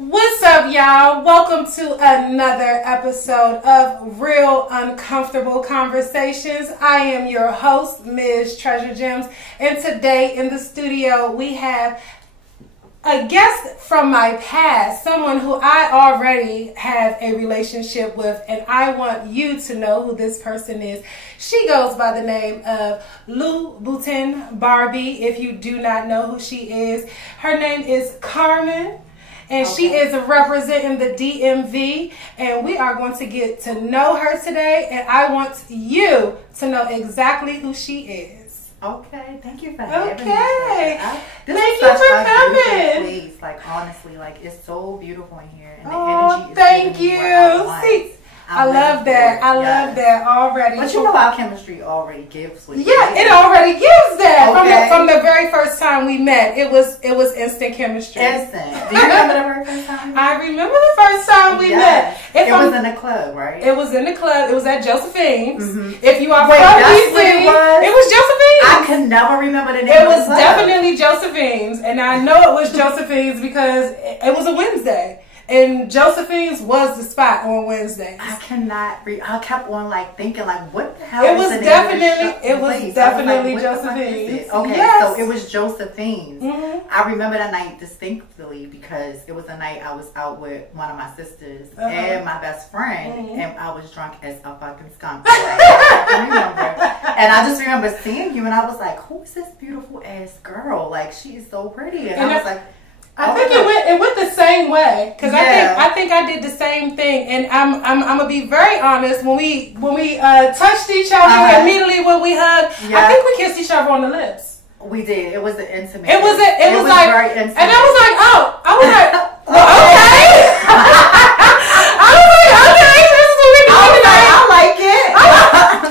What's up, y'all? Welcome to another episode of Real Uncomfortable Conversations. I am your host, Ms. Treasure Gems, and today in the studio we have a guest from my past, someone who I already have a relationship with, and I want you to know who this person is. She goes by the name of Lou Boutin Barbie. If you do not know who she is, her name is Carmen. And she is representing the DMV, and we are going to get to know her today, and I want you to know exactly who she is. Okay, thank you for having me. Thank you for coming. Place. Like, honestly, like, it's so beautiful in here, and the energy is thank you. I love that. I love that already. But you know our chemistry already gives with it already gives that. Okay. From the very first time we met, it was instant chemistry. Instant. Do you remember the very first time? I remember the first time we met. It was in the club, right? It was in the club. It was at Josephine's. Mm-hmm. If you are from DC, it was Josephine's. I can never remember the name. It was definitely Josephine's, and I know it was Josephine's because it was a Wednesday. And Josephine's was the spot on Wednesdays. I cannot read. I kept on like thinking like, what the hell? It was definitely Josephine's. Okay, yes. So it was Josephine's. Mm-hmm. I remember that night distinctly because it was the night I was out with one of my sisters and my best friend, and I was drunk as a fucking skunk. Like, I remember, and I just remember seeing you, and I was like, who is this beautiful ass girl? Like, she is so pretty, and I was like. I think it went the same way because I think I did the same thing, and I'm gonna be very honest. When we touched each other immediately when we hugged, I think we kissed each other on the lips. We did. It was an intimate. It was like very intimate. And I was like, well, okay. I was like, okay, this is what we're doing today. I like it.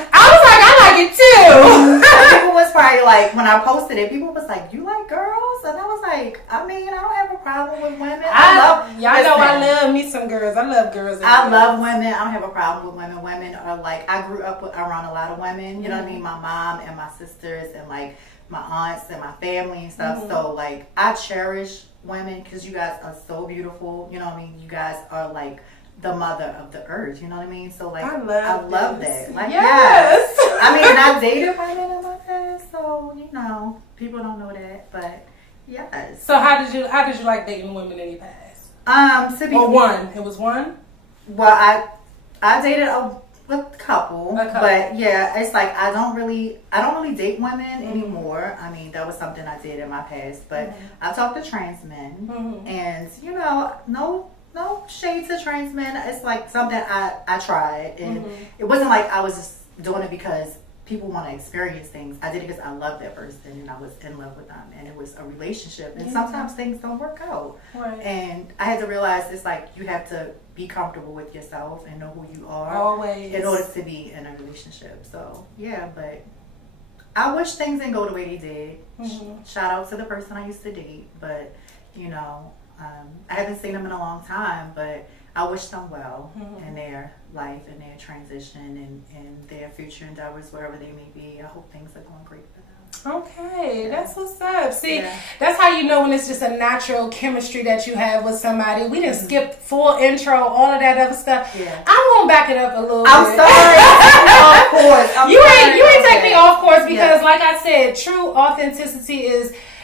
I was like, I like it too. People was probably like, when I posted it, people was like, you like girls? And I was like, I mean, I don't have a problem with women. Y'all know I love me some girls. I love girls. I love women. I don't have a problem with women. Women are like, I grew up around a lot of women. You know what I mean? My mom and my sisters and like my aunts and my family and stuff. So like, I cherish women because you guys are so beautiful. You know what I mean? You guys are like the mother of the earth, you know what I mean? So like, I love that. Like, yes. I mean, I dated women in my past, so you know, people don't know that, but yes. So how did you like dating women in your past? It was one. Well, I dated a couple, but yeah, it's like I don't really date women anymore. I mean, that was something I did in my past, but I talk to trans men, and you know, no shade to trans men. It's like something I tried, and it wasn't like I was just doing it because people want to experience things. I did it because I loved that person and I was in love with them, and it was a relationship, and sometimes things don't work out, and I had to realize it's like you have to be comfortable with yourself and know who you are always in order to be in a relationship. So yeah, but I wish things didn't go the way they did. Shout out to the person I used to date, but you know, I haven't seen them in a long time, but I wish them well in their life and their transition and their future endeavors, wherever they may be. I hope things are going great for them. Okay, that's what's up. See, that's how you know when it's just a natural chemistry that you have with somebody. We didn't skip full intro, all of that other stuff. I'm gonna back it up a little bit. I'm sorry. Off course. You ain't take me off course because, like I said, true authenticity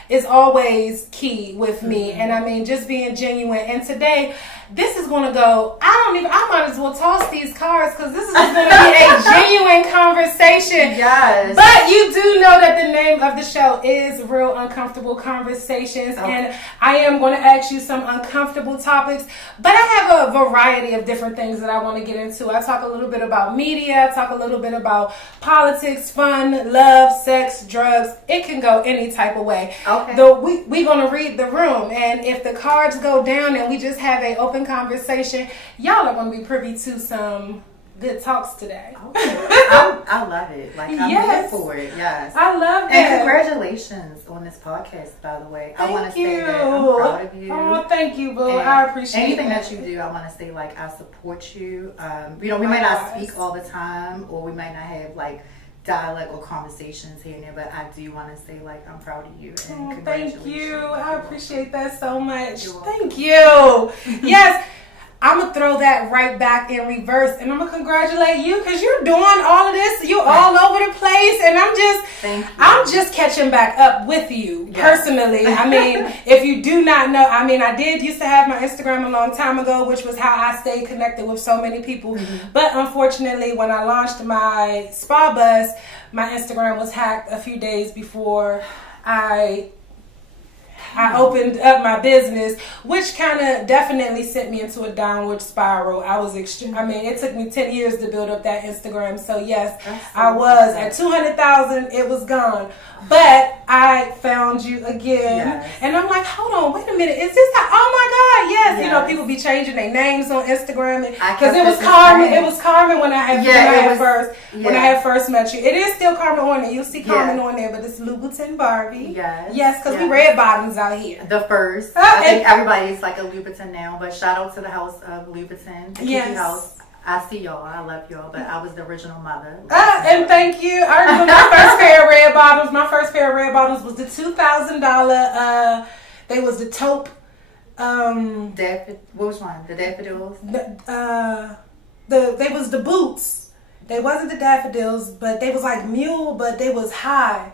is always key with me, and I mean just being genuine. And today this is going to go, I might as well toss these cards because this is going to be a genuine conversation. Yes. But you do know that the name of the show is Real Uncomfortable Conversations. And I am going to ask you some uncomfortable topics, but I have a variety of different things that I want to get into. I talk a little bit about media. I talk a little bit about politics, fun, love, sex, drugs. It can go any type of way. Okay. We're going to read the room, and if the cards go down and we just have an open conversation, y'all are going to be privy to some good talks today. I love it. Like, I'm here for it. Yes. I love that. And congratulations on this podcast, by the way. I want to say that I'm proud of you. Oh, thank you, boo. I appreciate anything that you do. I want to say, like, I support you. You know, we might not speak all the time, or we might not have, like, dialect or conversations here and there, but I do want to say, like, I'm proud of you. And congratulations. Thank you. I appreciate that so much. Thank you. Yes. I'm going to throw that right back in reverse, and I'm going to congratulate you because you're doing all of this. You're all over the place, and I'm just catching back up with you personally. I mean, if you do not know, I mean, I did used to have my Instagram a long time ago, which was how I stayed connected with so many people. But unfortunately, when I launched my spa bus, my Instagram was hacked a few days before I opened up my business, which kind of definitely sent me into a downward spiral. I was it took me 10 years to build up that Instagram. So yes, I was at 200,000. It was gone. But I found you again, and I'm like, hold on, wait a minute, is this? Oh my God, yes. You know, people be changing their names on Instagram because it was Carmen. It was Carmen when I had first met you. It is still Carmen on there. You'll see Carmen on there, but it's Louboutin Barbie. Yes, because we red bottoms out here. The first, I think everybody's like a Louboutin now, but shout out to the house of Louboutin, the Kiki house. I see y'all. I love y'all, but I was the original mother. And thank you. I remember my first pair of red bottoms. My first pair of red bottoms was the $2,000. They was the taupe. What was one? The daffodils. They was the boots. They wasn't the daffodils, but they was like mule, but they was high.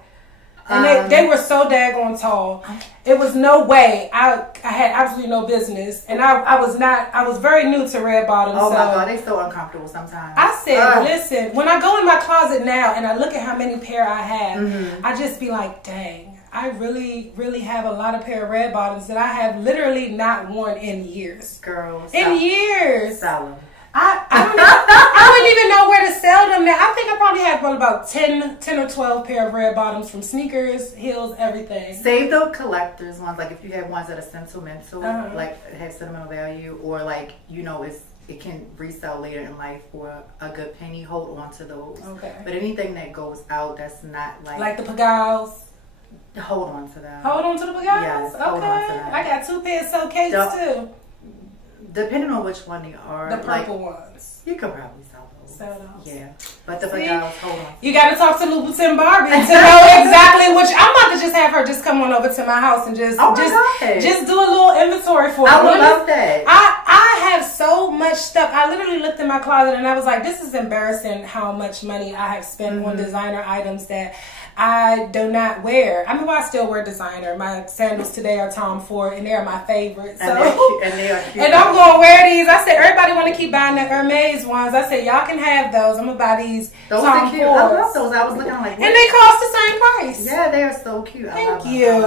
And they were so daggone tall. It was no way. I had absolutely no business. And I was very new to red bottoms. Oh my God, they so uncomfortable sometimes. I said, listen, when I go in my closet now and I look at how many pair I have, I just be like, dang, I really, really have a lot of pair of red bottoms that I have literally not worn in years. Girl, years. Sell them. I wouldn't even know where to sell them now. I think I probably have about 10 or 12 pair of red bottoms from sneakers, heels, everything. Save the collectors ones, like if you have ones that are sentimental, like have sentimental value, or like, you know, it can resell later in life for a good penny. Hold on to those. Okay. But anything that goes out that's not like the Pagals. Hold on to them. Hold on to the Pagals? Yes, okay. Hold on to them. I got 2 pairs of cases too. Depending on which one they are. The purple ones. You could probably sell those. Yeah. But the Pagals, hold on. You got to talk to Louboutin Barbie to know exactly which. I'm about to just have her just come on over to my house and just do a little inventory for me. I would love that. I have so much stuff. I literally looked in my closet and I was like, this is embarrassing how much money I have spent on designer items that I do not wear. I mean, well, I still wear designer. My sandals today are Tom Ford, and they're my favorite. So, and they are cute. And I'm going to wear these. I said, everybody want to keep buying the Hermes ones. I said, y'all can have those. I'm going to buy these. Those Tom are cute. Fords. I love those. I was looking like, and they cost the same price. Yeah, they are so cute. Thank you.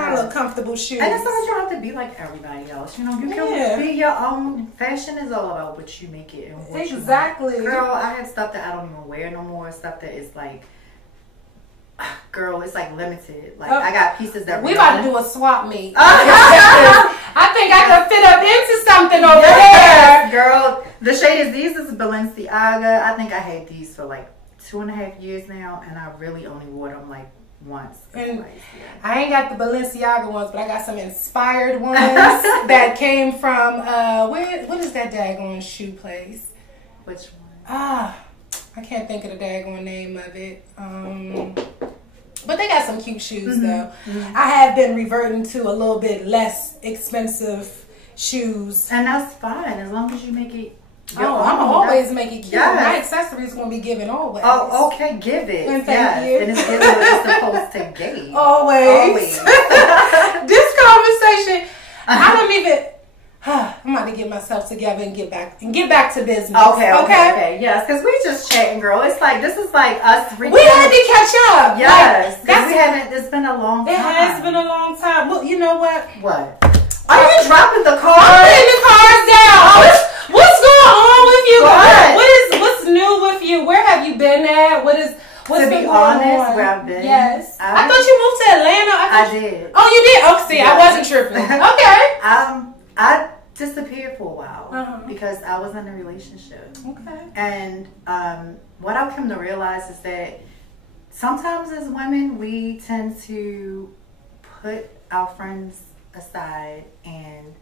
My little comfortable shoes. And it's not that you don't have to be like everybody else. You know, you can be your own. Fashion is all about what you make it and what exactly. you Girl, I have stuff that I don't even wear no more. Stuff that is like, girl, it's like limited. Like I got pieces that we about to do a swap meet. I think I could fit up into something over there. Girl, the shade is these is Balenciaga. I think I had these for like 2.5 years now, and I really only wore them like once. And I ain't got the Balenciaga ones, but I got some inspired ones that came from what is that daggone shoe place? Which one? I can't think of the daggone name of it. But they got some cute shoes though. I have been reverting to a little bit less expensive shoes. And that's fine as long as you make it I'm always make it cute. Yes. My accessories gonna be given always. Oh, okay, give it. And thank you. And it's given what it's supposed to give. Always. This conversation, I don't even I'm about to get myself together and get back to business. Okay. Yes, because we just chatting, girl. It's like this is like us. We had to catch up. Yes, we haven't. It's been a long time. It has been a long time. Well, you know what? What? Are you dropping the cards? I'm putting the cards down. What's going on with you? What's new with you? Where have you been at? What's to be honest, where I've been. Yes. I thought you moved to Atlanta. I did. Oh, you did? Oh, see, I wasn't tripping. Okay. I disappeared for a while because I was in a relationship. Okay. And what I've come to realize is that sometimes as women, we tend to put our friends aside and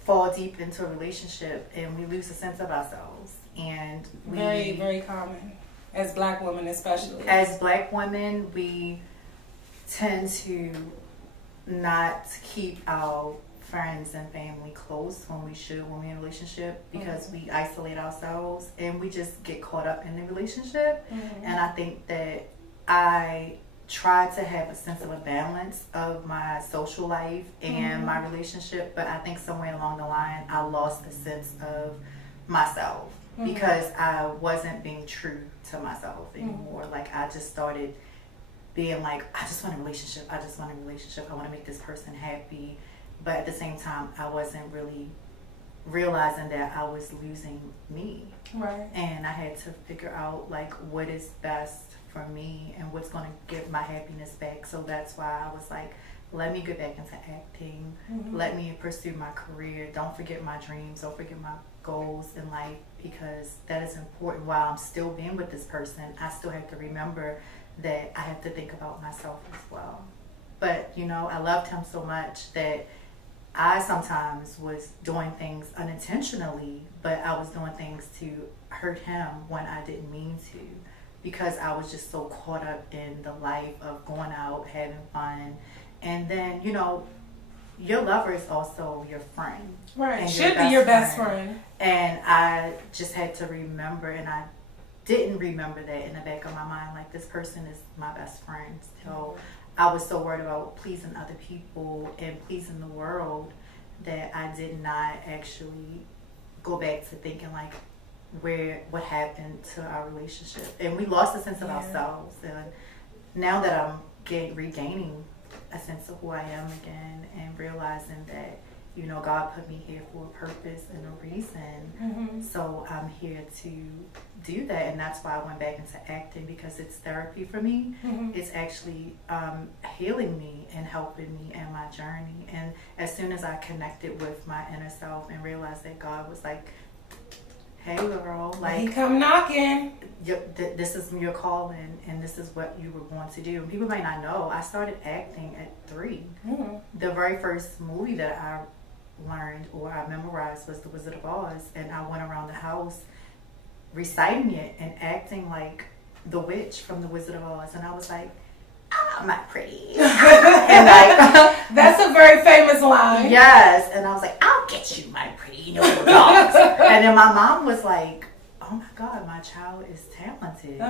fall deep into a relationship, and we lose a sense of ourselves. And very, very common. As Black women, especially. As Black women, we tend to not keep our friends and family close when we should when we're in a relationship, because we isolate ourselves and we just get caught up in the relationship. And I think that I try to have a sense of a balance of my social life and my relationship, but I think somewhere along the line I lost the sense of myself because I wasn't being true to myself anymore. Like I just started being like, I just want a relationship, I just want a relationship, I want to make this person happy. But at the same time, I wasn't really realizing that I was losing me. Right. And I had to figure out like what is best for me and what's going to give my happiness back. So that's why I was like, let me get back into acting. Let me pursue my career. Don't forget my dreams. Don't forget my goals in life, because that is important. While I'm still being with this person, I still have to remember that I have to think about myself as well. But, you know, I loved him so much that I sometimes was doing things unintentionally, but I was doing things to hurt him when I didn't mean to, because I was just so caught up in the life of going out, having fun. And then, you know, your lover is also your friend. Right. And should be your best friend. And I just had to remember, and I didn't remember that in the back of my mind, like this person is my best friend. So I was so worried about pleasing other people and pleasing the world that I did not actually go back to thinking like what happened to our relationship. And we lost a sense of ourselves. And now that I'm regaining a sense of who I am again and realizing that, you know, God put me here for a purpose and a reason. So I'm here to do that. And that's why I went back into acting, because it's therapy for me. It's actually healing me and helping me in my journey. And as soon as I connected with my inner self and realized that God was like, hey girl, like, he come knocking. This is your calling, and this is what you were born to do. And people might not know, I started acting at 3. The very first movie that I learned or I memorized was The Wizard of Oz, and I went around the house reciting it and acting like the witch from The Wizard of Oz, and I was like, I'm not pretty. And like, that's a very famous line. Yes, and I was like, I'll get you, my pretty noble dogs. And then my mom was like, oh my God, my child is talented.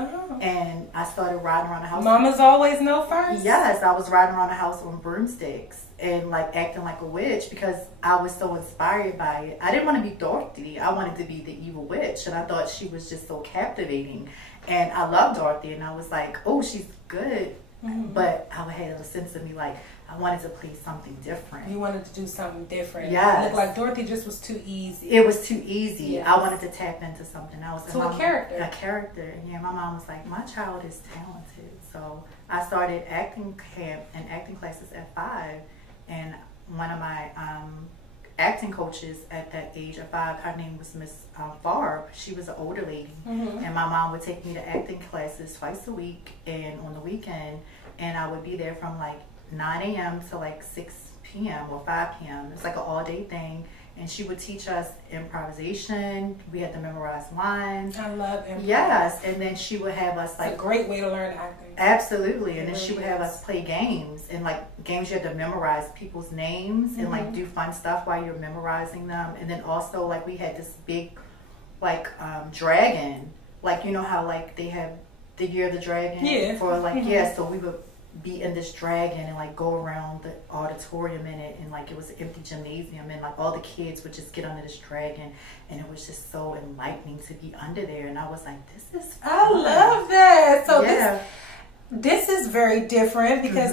And I started riding around the house. Mamas always know first. Yes, I was riding around the house on broomsticks and like acting like a witch because I was so inspired by it. I didn't want to be Dorothy. I wanted to be the evil witch, and I thought she was just so captivating. And I loved Dorothy, and I was like, oh, she's good. But I had a sense of me like, I wanted to play something different. You wanted to do something different. Yes. It looked like Dorothy just was too easy. It was too easy. Yes. I wanted to tap into something else. So a character. A character. And yeah, my mom was like, my child is talented. So I started acting camp and acting classes at 5. And one of my acting coaches at that age of 5, her name was Miss Barb. She was an older lady. And my mom would take me to acting classes twice a week and on the weekend. And I would be there from like 9 a.m. to like 6 p.m. or 5 p.m. It's like an all-day thing. And she would teach us improvisation. We had to memorize lines. I love improv. Yes. And then she would have us like... It's a great way to learn acting. Absolutely. And then she would have us play games. And like games you had to memorize people's names and like do fun stuff while you're memorizing them. And then also like we had this big like dragon. Like, you know how like they have the Year of the Dragon? Yeah. For like, so we would be in this dragon and like go around the auditorium in it, and like it was an empty gymnasium, and like all the kids would just get under this dragon, and it was just so enlightening to be under there. And I was like, this is fun. I love that. So this is very different because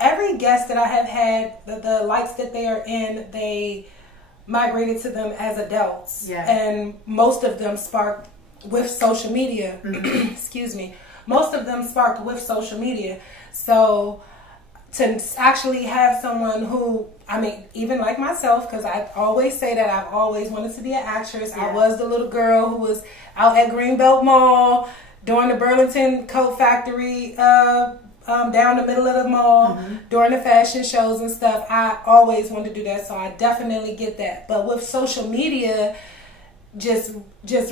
every guest that I have had, the lights that they are in, they migrated to them as adults, and most of them sparked with social media. Excuse me. Most of them sparked with social media. So to actually have someone who, I mean, even like myself, because I always say that I've always wanted to be an actress. I was the little girl who was out at Greenbelt Mall during the Burlington Coat Factory, down the middle of the mall, during the fashion shows and stuff. I always wanted to do that, so I definitely get that. But with social media, just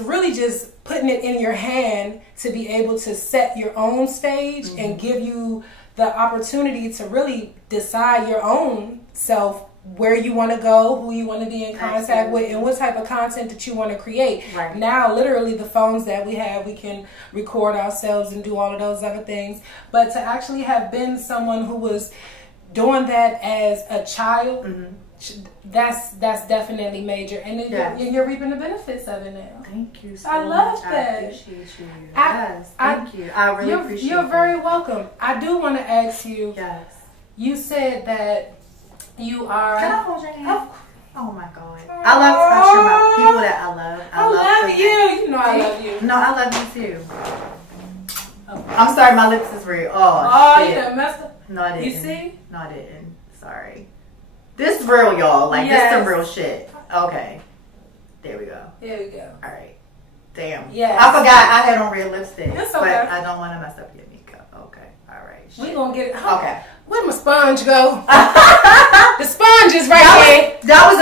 really just putting it in your hand to be able to set your own stage and give you the opportunity to really decide your own self, where you want to go, who you want to be in contact with, and what type of content that you want to create. Right. Now, literally, the phones that we have, we can record ourselves and do all of those other things. But to actually have been someone who was doing that as a child, that's definitely major. And then you're reaping the benefits of it now. Thank you so I love much. that. I appreciate you. Thank you. I really appreciate it. You're very welcome. I do want to ask you, Yes. you said that you are... Can I hold your hand? Oh my God. I love touching my people that I love. I love you. You know I love you. No, I love you too. Oh. I'm sorry, my lips is red. Oh, shit. You done messed up. No, I didn't. You see? No, I didn't. Sorry. This real, y'all. Like, this some real shit. Okay. There we go. There we go. All right. Damn. Yes. I forgot I had on red lipstick. It's okay. But I don't want to mess up your makeup. Okay. All right. Shit. We gonna get it. Okay. Where'd my sponge go? The sponge is right here. That was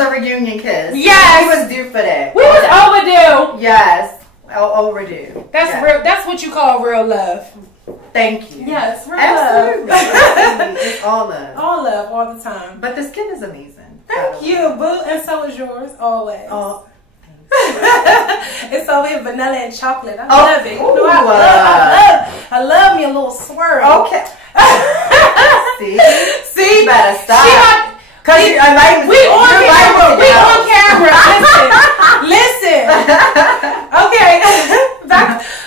a reunion kiss. Yes. We was due for that. We was overdue. Yes. Overdue. That's real. That's what you call real love. Thank you. Yes, real Absolutely. love. Absolutely. It's all love. All love, all the time. But the skin is amazing. Thank you, boo. And so is yours, always. Oh. It's over here, vanilla and chocolate. I love it. Ooh, No, I love me a little swirl. Okay. See? You better stop. Because we on camera. We on camera. Listen. Okay.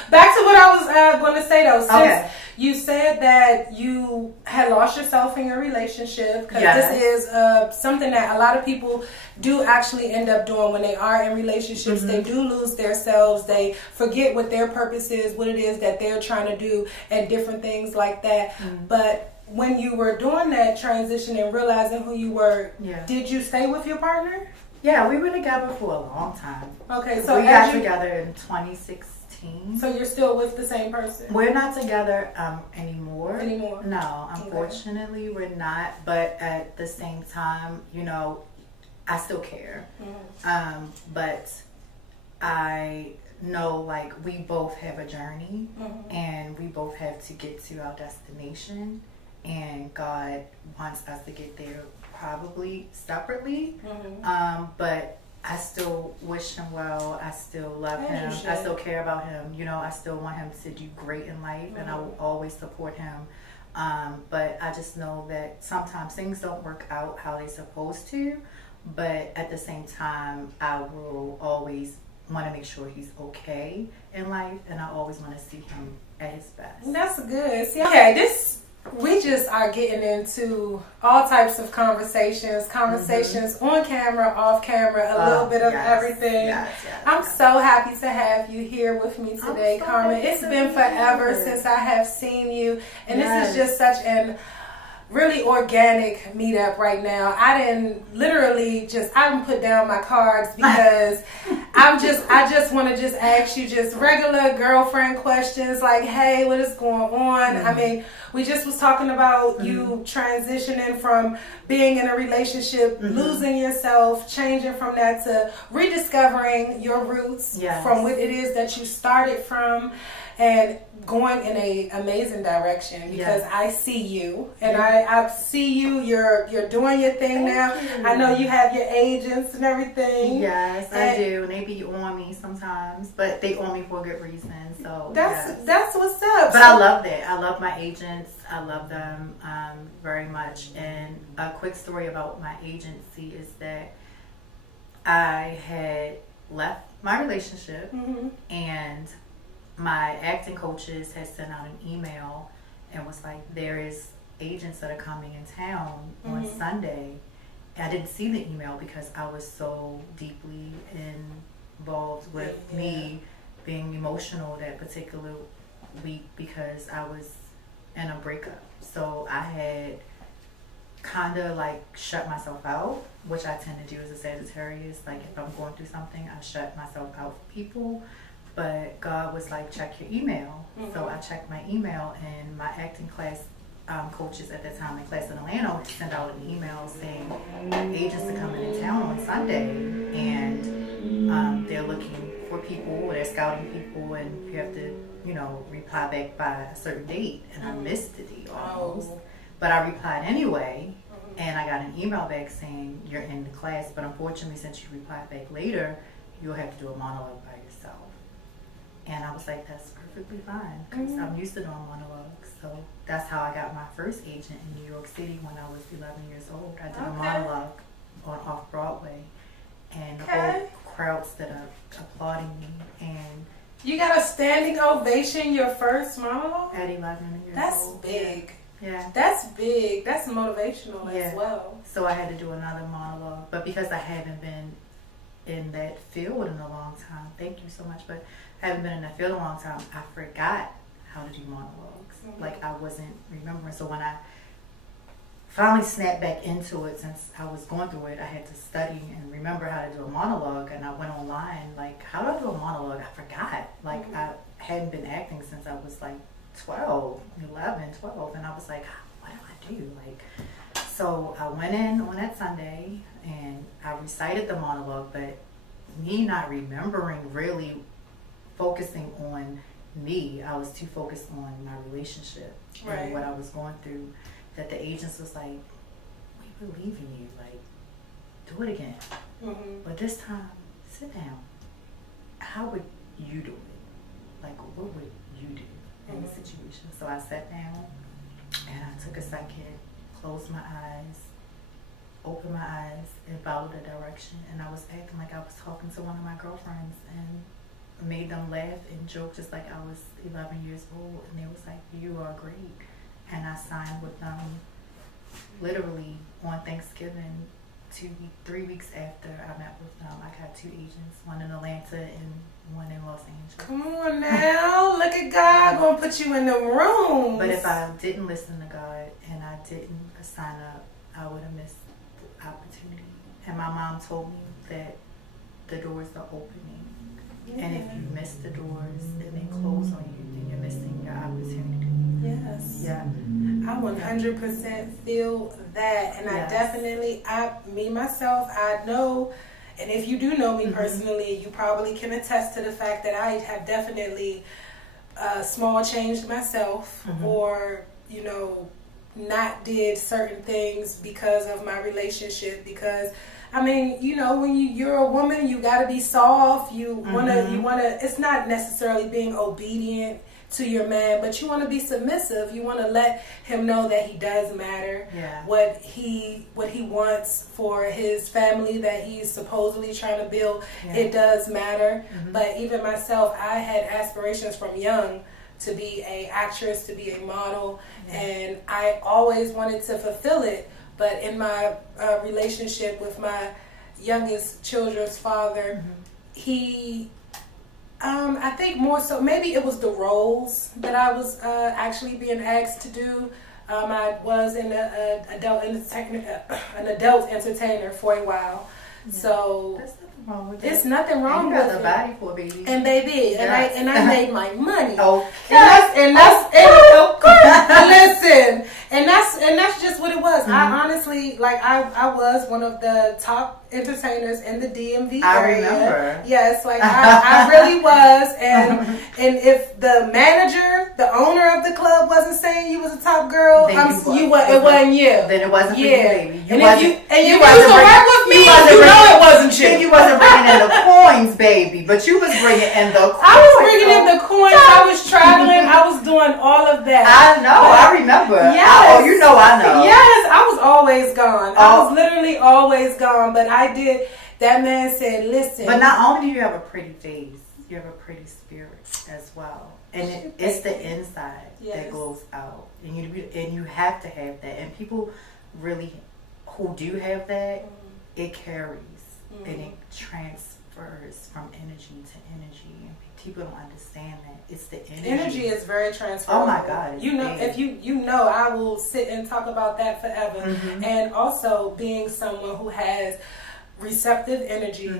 Back to what I was going to say though. Since you said that you had lost yourself in your relationship, because this is something that a lot of people do actually end up doing when they are in relationships. They do lose themselves. They forget what their purpose is, what it is that they're trying to do, and different things like that. But when you were doing that transition and realizing who you were, did you stay with your partner? Yeah, we were together for a long time. Okay, so we got together in 2016. So you're still with the same person? We're not together anymore. No, unfortunately we're not. But at the same time, you know, I still care. But I know, like, we both have a journey, and we both have to get to our destination. And God wants us to get there probably separately. But I still wish him well. I still love him. I still care about him. You know, I still want him to do great in life, and I will always support him. But I just know that sometimes things don't work out how they're supposed to. But at the same time, I will always want to make sure he's okay in life, and I always want to see him at his best. That's good. See, okay, we just are getting into all types of conversations on camera, off camera, a little bit of everything. I'm so happy to have you here with me today, Carmen. It's been forever since I have seen you, and this is just such an really organic meetup right now. I didn't put down my cards because I just want to just ask you just regular girlfriend questions like, hey, what is going on? I mean, we just was talking about you transitioning from being in a relationship, losing yourself, changing from that to rediscovering your roots from what it is that you started from, and going in a amazing direction, because I see you, and I see you. You're doing your thing now. I know you have your agents and everything. Yes, I do. And they be on me sometimes, but they on me for a good reason. So that's what's up. But I love that. I love my agents. I love them very much. And a quick story about my agency is that I had left my relationship, and my acting coaches had sent out an email and was like, there is agents that are coming in town on Sunday. And I didn't see the email because I was so deeply involved with me being emotional that particular week because I was in a breakup. So I had kind of like shut myself out, which I tend to do as a Sagittarius. Like, if I'm going through something, I shut myself out from people. But God was like, check your email. So I checked my email, and my acting class coaches at that time in class in Atlanta sent out an email saying agents are coming in town on Sunday, and they're looking for people, they're scouting people, and you have to, reply back by a certain date. And I missed the date almost. But I replied anyway, and I got an email back saying you're in the class, but unfortunately, since you replied back later, you'll have to do a monologue by yourself. And I was like, that's perfectly fine, because I'm used to doing monologues. So that's how I got my first agent in New York City when I was 11 years old. I did a monologue on Off-Broadway, and the whole crowd stood up applauding me. And you got a standing ovation your first monologue? At 11 years That's old. big. Yeah. That's big. That's motivational as well. So I had to do another monologue. But because I haven't been in that field in a long time, thank you so much, but I haven't been in that field in a long time, I forgot how to do monologues. Like I wasn't remembering. So when I finally snapped back into it, since I was going through it, I had to study and remember how to do a monologue. And I went online, like, how do I do a monologue? I forgot. Like I hadn't been acting since I was like 12, and I was like, what do I do? Like, so I went in on that Sunday and I recited the monologue, but me not remembering really focusing on me, I was too focused on my relationship and what I was going through, that the agents was like, we believe in you, like, do it again. But this time, sit down. How would you do it? Like, what would you do in the situation? So I sat down and I took a second, closed my eyes, opened my eyes, and followed the direction. And I was acting like I was talking to one of my girlfriends and made them laugh and joke just like I was 11 years old. And they was like, you are great. And I signed with them literally on Thanksgiving. 3 weeks after I met with them, I got 2 agents, one in Atlanta and one in Los Angeles. Come on now, look at God gonna put you in the room. But if I didn't listen to God and I didn't sign up, I would have missed the opportunity. And my mom told me that the doors are opening. And if you miss the doors and they close on you, then you're missing your opportunity. Yes. Yeah. I 100% feel that. And I definitely, myself, I know, and if you do know me personally, you probably can attest to the fact that I have definitely small changed myself or, not did certain things because of my relationship. Because I mean, when you're a woman, you got to be soft. You wanna. It's not necessarily being obedient to your man, but you want to be submissive. You want to let him know that he does matter. Yeah. What he wants for his family that he's supposedly trying to build, it does matter. But even myself, I had aspirations from young to be an actress, to be a model, and I always wanted to fulfill it. But in my relationship with my youngest children's father, he, I think more so, maybe it was the roles that I was actually being asked to do. I was an adult entertainer for a while. So there's nothing wrong with it. It's nothing wrong with it. You got the body for a baby. And baby, and I made my money. Okay. Listen, and that's just what it was. I honestly, I was one of the top entertainers in the DMV area. I remember. Yes, I really was. And if the manager, the owner of the club wasn't saying you was a top girl, it wasn't you. Then it wasn't for you, baby. If you used to work with me, it wasn't you. You wasn't bringing in the coins, baby, but you was bringing in the coins. I was bringing in the coins. I was traveling. I was doing all of that. I know. I remember. Yes. I know. Yes, I was always gone. I was literally always gone. But I did. That man said, "Listen." But not only do you have a pretty face, you have a pretty spirit as well, and it's the inside that goes out, and you have to have that. And people really who do have that, it carries and it transfers from energy to energy, and people don't understand that. It's the energy. Energy is very transferable. Oh my God! If you know, I will sit and talk about that forever. And also being someone who has receptive energy,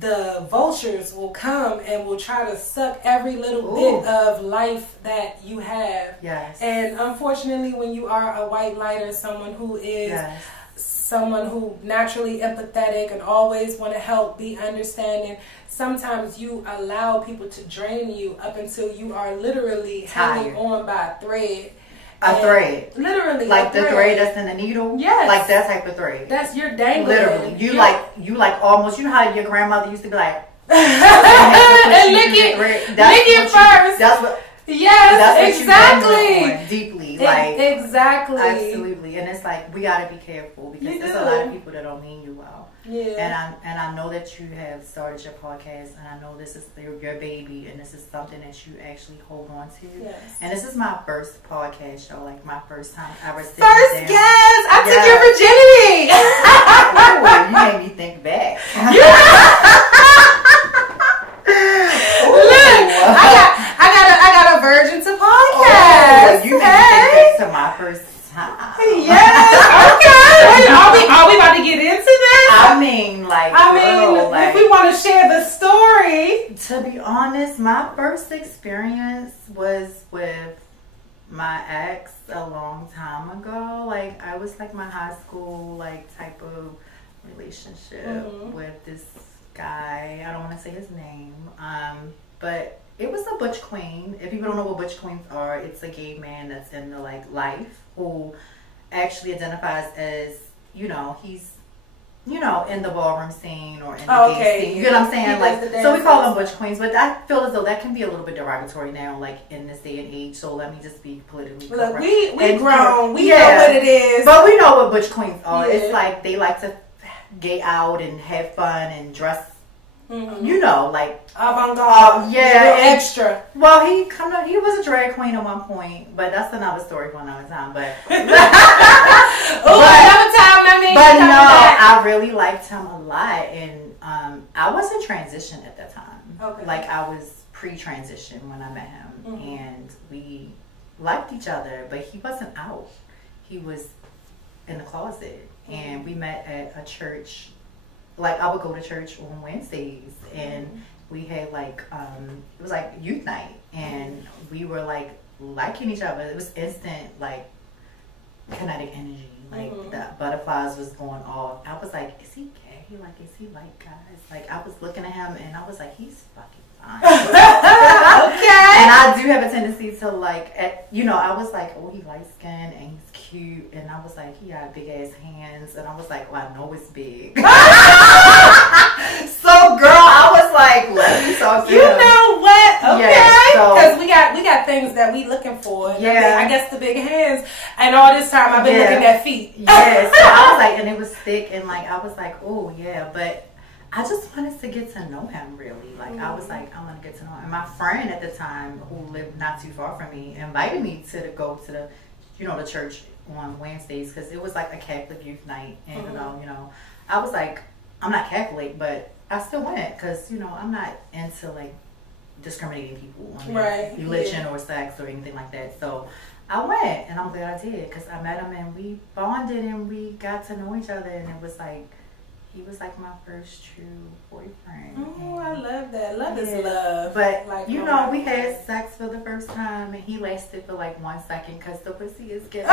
the vultures will come and will try to suck every little bit of life that you have. Yes. And unfortunately, when you are a white lighter, someone who is someone who naturally empathetic and always want to help, be understanding, sometimes you allow people to drain you up until you are literally hanging on by a thread. Thread. Literally. Like the thread that's in the needle? Yes. Like that type of thread. That's your dangling. Literally. You like almost, you know how your grandmother used to be like, and lick it first. That's what. Yes, that's what exactly. You deeply, like exactly, absolutely, and it's like we gotta be careful because there's a lot of people that don't mean you well. Yeah, and I know that you have started your podcast, and I know this is your baby, and this is something that you actually hold on to. Yes. And this is my first podcast show, like my first time ever sitting first down. guest. I took your virginity. Ooh, you made me think back. I got a virgin to podcast. Oh, you made me think back to my first time. Yes. Okay. Are we about to get into that? I mean, if we want to share the story. To be honest, my first experience was with my ex a long time ago. Like, I was like my high school type of relationship with this guy. I don't want to say his name. But it was a butch queen. If people don't know what butch queens are, it's a gay man that's in the life who actually identifies as, he's, in the ballroom scene or in the gay scene. You know what I'm saying? So we call them butch queens, but I feel as though that can be a little bit derogatory now, in this day and age. So let me just be politically correct. Look, we grown. We know what it is. But we know what butch queens are. Yeah. It's like they like to gay out and have fun and dress. Avant-garde. Extra. Well, he was a drag queen at one point, but that's another story for another time. But another time. But no, I really liked him a lot, and I was in transition at that time. Okay. I was pre-transition when I met him, and we liked each other, but he wasn't out. He was in the closet, and we met at a church. I would go to church on Wednesdays, and we had it was youth night, and we were liking each other. It was instant kinetic energy, the butterflies was going off. I was like, is he gay? Is he guys? I was looking at him, and I was like, he's fucking fine. Okay. And I do have a tendency to I was like, oh, he light skinned and he's cute, and I was like, he got big ass hands, and I was like, well, I know it's big. So girl, I was like, let me talk to him. You know what? Okay. Because we got things that we looking for. Yeah. I guess the big hands. And all this time I've been looking at feet. Yeah. So I was like, and it was thick, and I was like, oh yeah, but I just wanted to get to know him really. I was like, I want to get to know him. And my friend at the time, who lived not too far from me, invited me to go to the, the church on Wednesdays, because it was a Catholic youth night, and I was like, I'm not Catholic, but I still went because I'm not into discriminating people on their religion or sex or anything like that. So I went, and I'm glad I did, because I met him and we bonded and we got to know each other, and it was he was my first true boyfriend. Oh, I love that. Love is love. But we had sex for the first time, and he lasted for 1 second because the pussy is getting. You know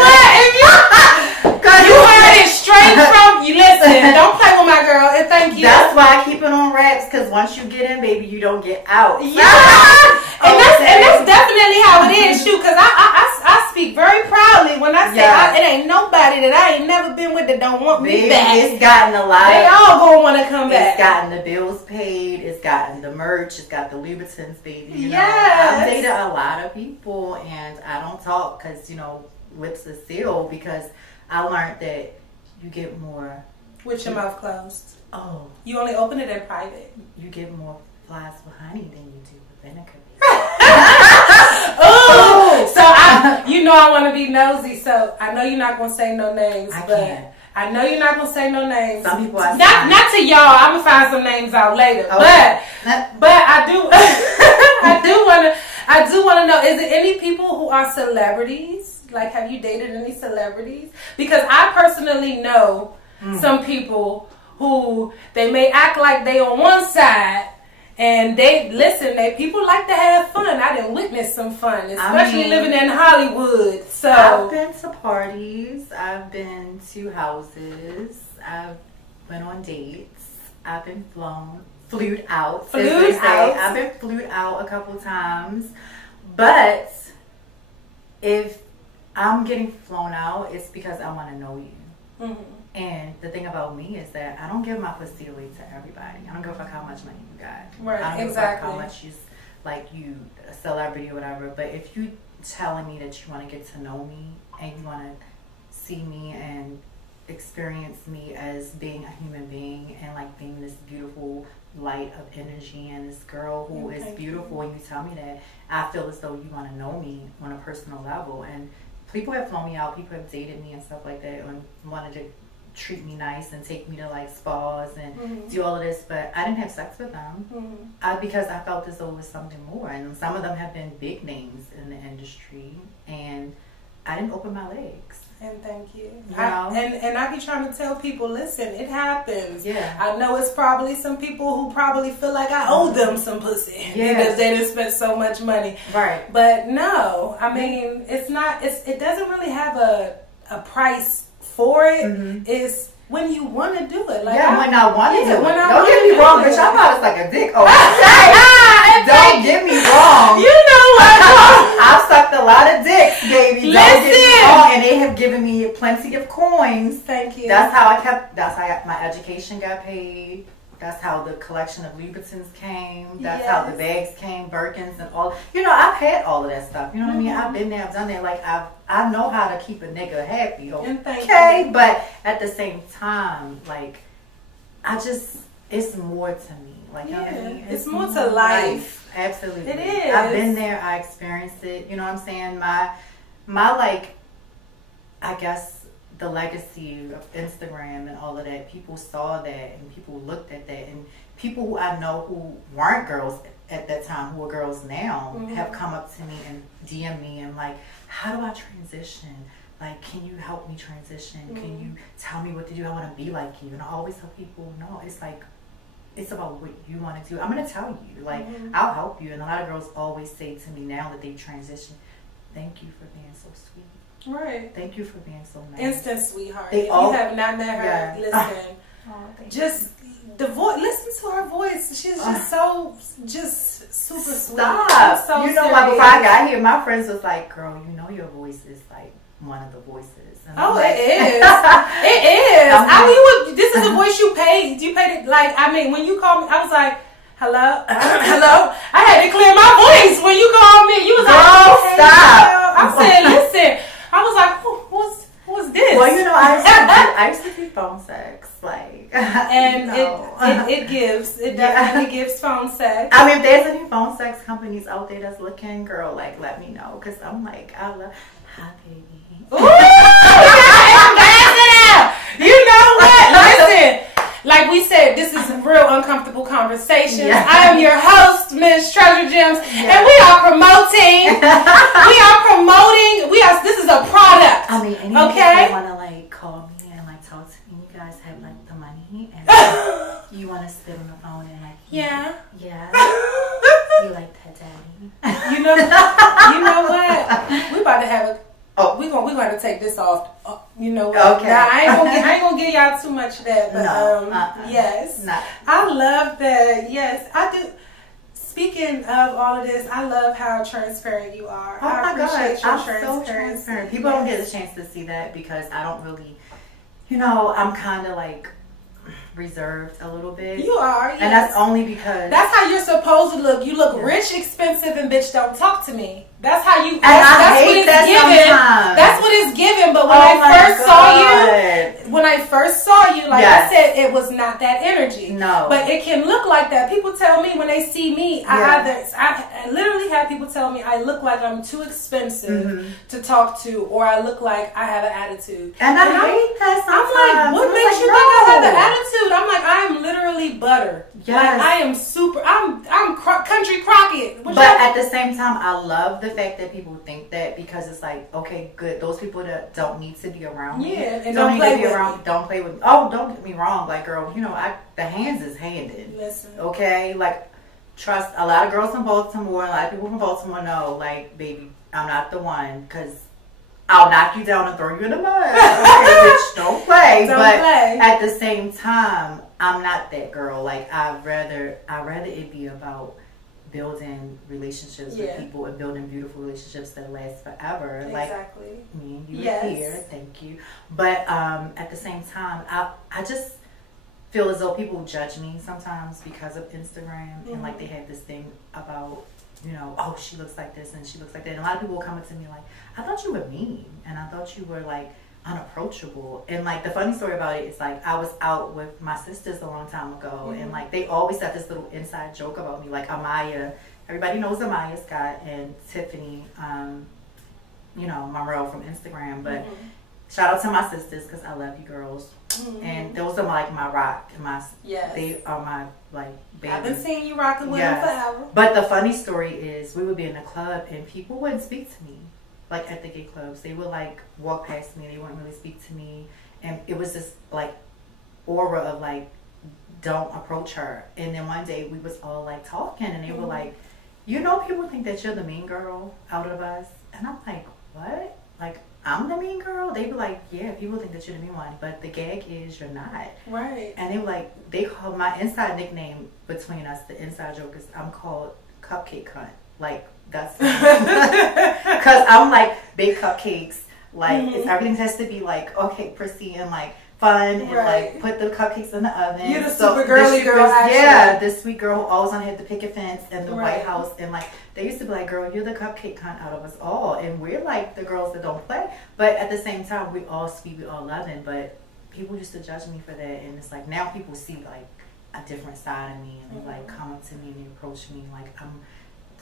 what? You heard it straight from you. Listen, don't play with my girl. And thank you. That's why I keep it on wraps, because once you get in, baby, you don't get out. Yeah. And that's definitely how it is, shoot. Because I speak very proudly when I say it ain't nobody that I ain't never been with that don't want me back. It's gotten a lot. They all gonna want to come back. It's gotten the bills paid. It's gotten the merch. It's got the Louboutins, baby. Yes. I've dated a lot of people, and I don't talk because lips are sealed, because I learned that you get more with your mouth closed. Oh, you only open it in private. You get more flies with honey than you do with vinegar. Oh, so I want to be nosy. So I know you're not gonna say no names, I know you're not gonna say no names. Some people not to y'all. I'm gonna find some names out later. Okay. But I do I do wanna know, is it any people who are celebrities? Have you dated any celebrities? Because I personally know some people who they may act like they on one side And people like to have fun. I didn't witness some fun, especially living in Hollywood. So I've been to parties. I've been to houses. I've went on dates. I've been flued out. I've been flued out a couple times. But if I'm getting flown out, it's because I want to know you. Mm-hmm. And the thing about me is that I don't give my pussy away to everybody. I don't give a fuck how much money you got. Right, I don't exactly. give a fuck how much you a celebrity or whatever. But if you telling me that you want to get to know me and you want to see me and experience me as being a human being and like being this beautiful light of energy and this girl who is beautiful, and you tell me that, I feel as though you want to know me on a personal level. And people have flown me out, people have dated me and stuff like that, and wanted to treat me nice and take me to like spas and do all of this, but I didn't have sex with them because I felt as though it was something more. And some of them have been big names in the industry, and I didn't open my legs. And thank you. And I be trying to tell people, listen, it happens. Yeah. I know it's probably some people who probably feel like I owe them some pussy because they didn't spend so much money. Right. But no, I mean, it doesn't really have a price for it. It's when you want to do it. Like when I want to do it. Don't get me wrong, bitch. I'm not like a dick. Oh, don't get me wrong. You know what? I've sucked a lot of dicks, baby. Don't get me wrong, and they have given me plenty of coins. Thank you. That's how my education got paid. That's how the collection of Louboutins came. That's how the bags came, Birkins and all. You know, I've had all of that stuff. You know what I mean? I've been there, I've done that. Like, I know how to keep a nigga happy. Okay? But at the same time, like, it's more to me. Like, you know what I mean? It's more to life. Absolutely. It is. I've been there. I experienced it. You know what I'm saying? My like, I guess, the legacy of Instagram and all of that, people saw that and people looked at that, and people who I know who weren't girls at that time, who are girls now, have come up to me and DM me and like, how do I transition? Like, can you help me transition? Can you tell me what to do? I want to be like you. And I always tell people, no, it's like, it's about what you want to do. I'm going to tell you, like, I'll help you. And a lot of girls always say to me now that they've transitioned, thank you for being so sweet. Right. Thank you for being so nice. Instant sweetheart. If you have not met her, listen. Just the voice. Listen to her voice. She's just super sweet. Stop. So you know what? Before I got here, my friends was like, "Girl, you know your voice is like one of the voices." And it is. It is. This is a voice you paid. You paid it. Like, I mean, when you called me, I was like, hello, hello. I had to clear my voice when you called me. You was like, oh, stop. I said, listen. I was like, who's this? Well, you know, I used to do phone sex, like, and it definitely gives phone sex. I mean, if there's any phone sex companies out there that's looking, girl, like, let me know, because I'm like, I love, hi, baby. Ooh, you know what? Listen. Like we said, this is real uncomfortable conversations. Yeah. I am your host, Ms. Treasure Gems, and we are promoting. This is a product. I mean, anybody that want to like call me and like talk to me, you guys have like the money, and you want to spit on the phone and like you like that, daddy. You know what? We about to have we're gonna take this off. You know what? Okay. Now, I ain't gonna give y'all too much of that, but yes. No. I love that. Yes, I do. Speaking of all of this, I love how transparent you are. Oh I my God, I'm so transparent. People don't get a chance to see that because I don't really, I'm kind of like reserved a little bit. You are, yes. And that's only because that's how you're supposed to look. You look rich, expensive, and bitch, don't talk to me. That's how you. That's what it's given. Sometimes. That's what it's given. But when I first saw you, like I said, it was not that energy. No. But it can look like that. People tell me when they see me, I literally have people tell me I look like I'm too expensive to talk to, or I look like I have an attitude. And I hate that sometimes. I'm like, what makes you think I have an attitude? I'm like, I am literally butter. Yes. Like, I am super. I'm country Crockett. But at the same time, I love the fact that people think that, because it's like, okay, good. Those people that don't need to be around me. Yeah, and don't play with me. Don't play with me. Oh, don't get me wrong. Like, girl, the hands is handed. Listen. Okay? Like, trust a lot of girls from Baltimore, a lot of people from Baltimore know, like, baby, I'm not the one, because I'll knock you down and throw you in the mud. Okay, bitch, don't play. At the same time, I'm not that girl. Like, I'd rather it be about building relationships with people and building beautiful relationships that last forever. Exactly. Like me and you are here. Thank you. But at the same time, I just feel as though people judge me sometimes because of Instagram, and like they have this thing about, you know, oh, she looks like this and she looks like that. And a lot of people will come up to me like, I thought you were mean, and I thought you were like unapproachable. And like the funny story about it is, like, I was out with my sisters a long time ago, and like they always had this little inside joke about me, like Amaya. Everybody knows Amaya Scott and Tiffany, you know, Monroe from Instagram. But shout out to my sisters, because I love you girls. And those are like my rock and my they are my like babies. I've been seeing you rocking with them forever. But the funny story is, we would be in the club and people wouldn't speak to me. Like at the gay clubs, they would like walk past me, they wouldn't really speak to me, and it was this like aura of like, don't approach her. And then one day we was all like talking, and they were like, you know, people think that you're the mean girl out of us. And I'm like, what? Like, I'm the mean girl? They were like, yeah, people think that you're the mean one, but the gag is you're not. Right. And they were like, they called my inside nickname between us, the inside joke is I'm called Cupcake Cunt. Like, that's because I'm like big cupcakes. Like, it's, everything has to be like, okay, pristine and like fun, and like put the cupcakes in the oven. You're the super girly girl, actually. Yeah, this sweet girl who always on had the picket fence and the White House, and like they used to be like, girl, you're the cupcake cunt out of us all, and we're like the girls that don't play. But at the same time, we all sweet, we all loving. But people used to judge me for that, and it's like now people see like a different side of me, and they like come up to me and they approach me like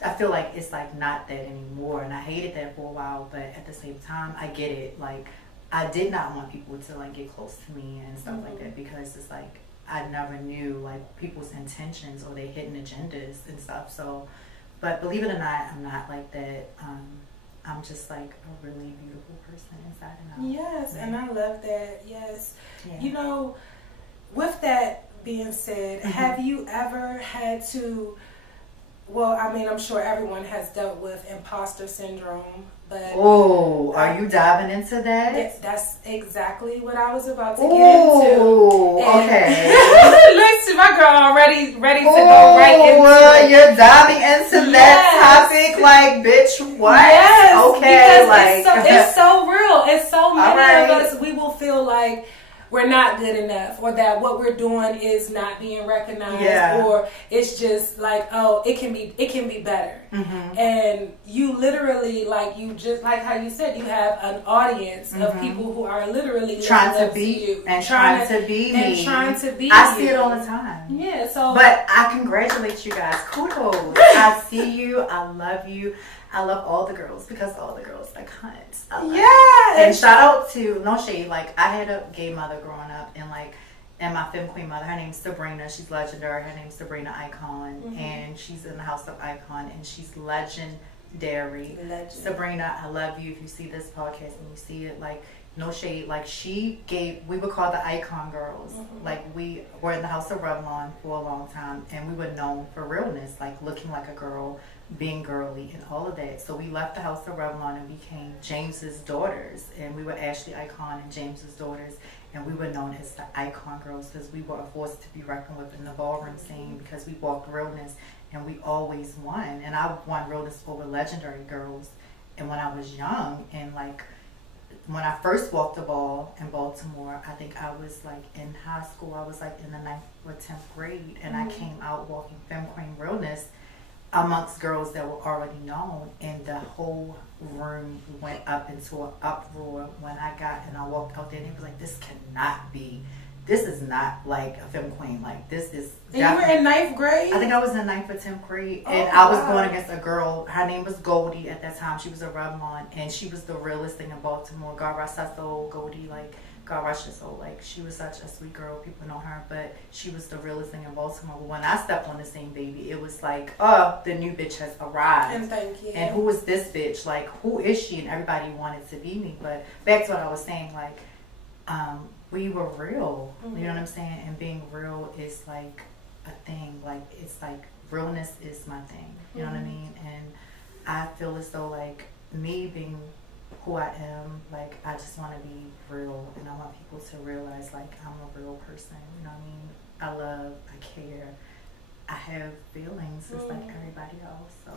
I feel like it's like not that anymore, and I hated that for a while. But at the same time, I get it. Like, I did not want people to like get close to me and stuff like that, because it's like I never knew like people's intentions or their hidden agendas and stuff. So, but believe it or not, I'm not like that. I'm just like a really beautiful person inside and out. Yes, and I love that. Yes, you know, with that being said, have you ever had to? Well, I mean, I'm sure everyone has dealt with imposter syndrome, but... Oh, are you diving into that? That's exactly what I was about to get into. Oh, okay. Listen, my girl already ready to go right into it. You're diving into that topic, like, bitch, what? Yes, okay, because like... it's so real. It's so many of us, we will feel like we're not good enough, or that what we're doing is not being recognized, or it's just like, oh, it can be better. And you literally, like, you just like how you said, you have an audience of people who are literally trying to be you and trying to be me and trying to be I see it all the time. Yeah, so but I congratulate you guys. Kudos. I see you. I love you. I love all the girls, because all the girls are cunts. And shout out to, no shade, like I had a gay mother growing up, and like, and my femme queen mother, her name's Sabrina, she's legendary. Her name's Sabrina Icon, and she's in the House of Icon, and she's legendary. Sabrina, I love you. If you see this podcast and you see it, like, no shade, like we were called the Icon Girls. Like, we were in the House of Revlon for a long time, and we were known for realness, like looking like a girl, being girly, and all of that. So we left the House of Revlon and became James's daughters, and we were Ashley Icon and James's daughters, and we were known as the Icon Girls, because we were a force to be reckoned with in the ballroom scene, because we walked realness, and we always won. And I won realness over legendary girls. And when I was young, and like when I first walked the ball in Baltimore, I think I was like in high school, I was like in the 9th or 10th grade, and I came out walking Femme Queen realness amongst girls that were already known, and the whole room went up into an uproar when I walked out there, and they were like, this is not like a femme queen, like this is. And you were in 9th grade? I think I was in 9th or 10th grade, and I was going against a girl, her name was Goldie at that time, she was a Revlon, and she was the realest thing in Baltimore. God rest her soul, Goldie, like, God rest her soul, like, she was such a sweet girl, people know her, but she was the realest thing in Baltimore. But when I stepped on the scene, baby, it was like, oh, the new bitch has arrived. And thank you. And who is this bitch? Like, who is she? And everybody wanted to be me. But back to what I was saying, like, we were real, you know what I'm saying? And being real is like a thing, like, it's like realness is my thing. You know what I mean? And I feel as though like me being who I am, like I just want to be real, and I want people to realize like I'm a real person. You know what I mean? I love, I care, I have feelings just like everybody else. So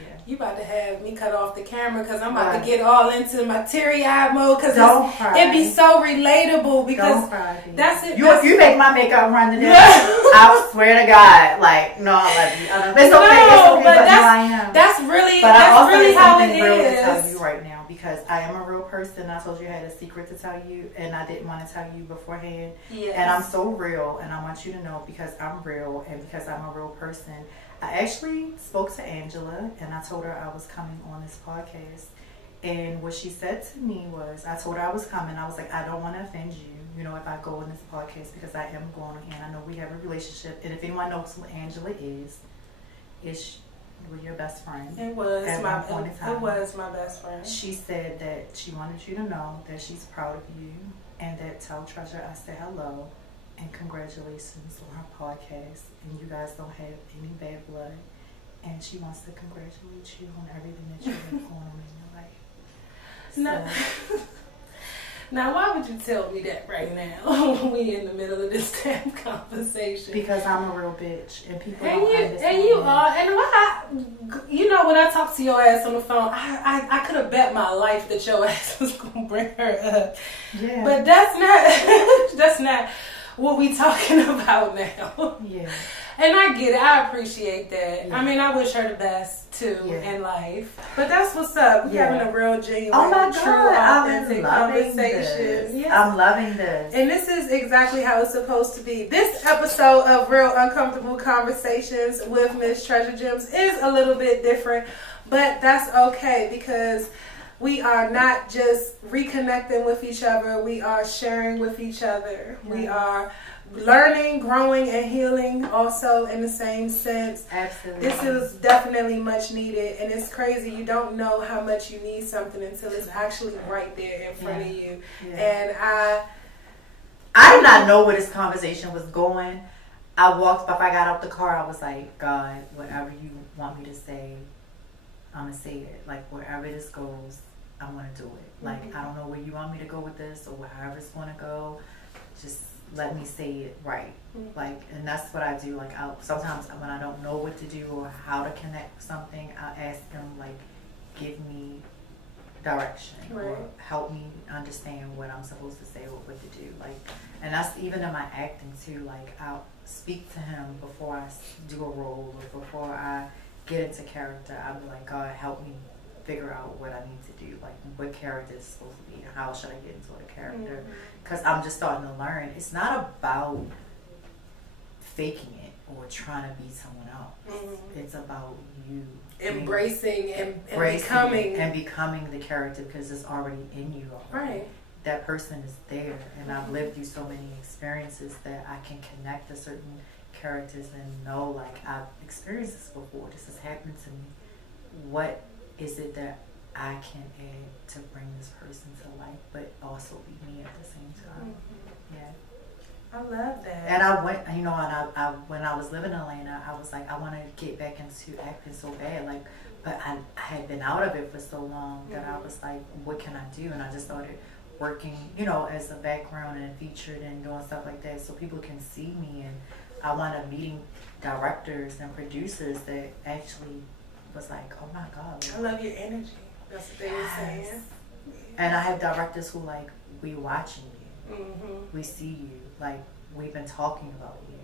yeah. You about to have me cut off the camera because I'm about to get all into my teary-eyed mode because it be so relatable because don't cry, that's it. You make my makeup run to death. I swear to God, like no, I love you. It's okay, but I am. That's really how it real to tell you right now because I am a real person. I told you I had a secret to tell you, and I didn't want to tell you beforehand. Yes. And I'm so real, and I want you to know because I'm real and because I'm a real person. I actually spoke to Angela, and I told her I was coming on this podcast. And what she said to me was, I told her I was coming. I was like, I don't want to offend you, you know, if I go on this podcast because I am going and I know we have a relationship. And if anyone knows who Angela is we're your best friend. It was my best friend. She said that she wanted you to know that she's proud of you and that tell Treasure I said hello and congratulations on her podcast. And you guys don't have any bad blood. And she wants to congratulate you on everything that you have going on in your life. Now, why would you tell me that right now when we in the middle of this damn conversation? Because I'm a real bitch, and people don't understand. And you are. And you know, when I talked to your ass on the phone, I could have bet my life that your ass was gonna bring her up. Yeah. But that's not what we talking about now. Yeah. And I get it. I appreciate that. Yeah. I mean, I wish her the best too in life. But that's what's up. We're having a real, genuine, true, authentic conversation. Yes. I'm loving this. And this is exactly how it's supposed to be. This episode of Real Uncomfortable Conversations with Miss Treasure Gems is a little bit different, but that's okay because we are not just reconnecting with each other. We are sharing with each other. Right. We are learning, growing, and healing also in the same sense. Absolutely. This is definitely much needed, and it's crazy. You don't know how much you need something until it's actually right there in front of you. Yeah. And I did not know where this conversation was going. I got out the car, I was like, God, whatever you want me to say, I'm going to say it. Like, wherever this goes, I want to do it. Like, I don't know where you want me to go with this or wherever it's going to go. Just let me say it right. Like, and that's what I do. Like, sometimes when I don't know what to do or how to connect with something, I'll ask them, like, give me direction or help me understand what I'm supposed to say or what to do. Like, and that's even in my acting too. Like, I'll speak to him before I do a role or before I get into character. I'll be like, God, help me figure out what I need to do, like what character is supposed to be, how should I get into a character, because I'm just starting to learn. It's not about faking it or trying to be someone else. It's about you embracing and becoming the character because it's already in you already. Right. That person is there, and I've lived through so many experiences that I can connect to certain characters and know, like, I've experienced this before. This has happened to me. What is it that I can add to bring this person to life, but also be me at the same time? Yeah. I love that. And I went, you know, and I when I was living in Atlanta, I was like, I want to get back into acting so bad, like, but I had been out of it for so long that I was like, what can I do? And I just started working, you know, as a background and featured and doing stuff like that, so people can see me. And I wound up meeting directors and producers that actually was like, oh my God. I love your energy. That's what they were saying. And I have directors who, like, we watching you. We see you. Like, we've been talking about you.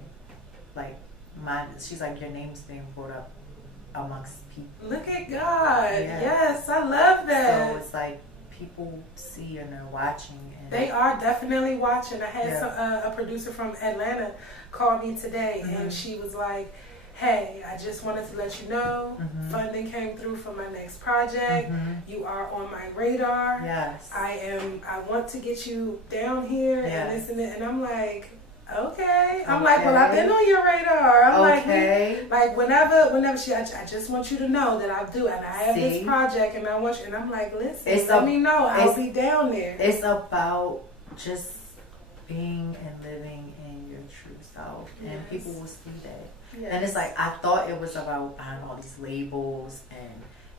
Like, she's like, your name's being brought up amongst people. Look at God. Yeah. Yes, I love that. So it's like people see and they're watching. And they are definitely watching. I had a producer from Atlanta call me today, and she was like, hey, I just wanted to let you know funding came through for my next project. You are on my radar. Yes. I want to get you down here and this and that. And I'm like, okay. I'm like, well, I've been on your radar. I'm like, whenever I just want you to know that I'll do it. And I have this project and I want you. And I'm like, listen, let me know. I'll be down there. It's about just being and living in your true self and people will see that. Yes. And it's like, I thought it was about buying all these labels and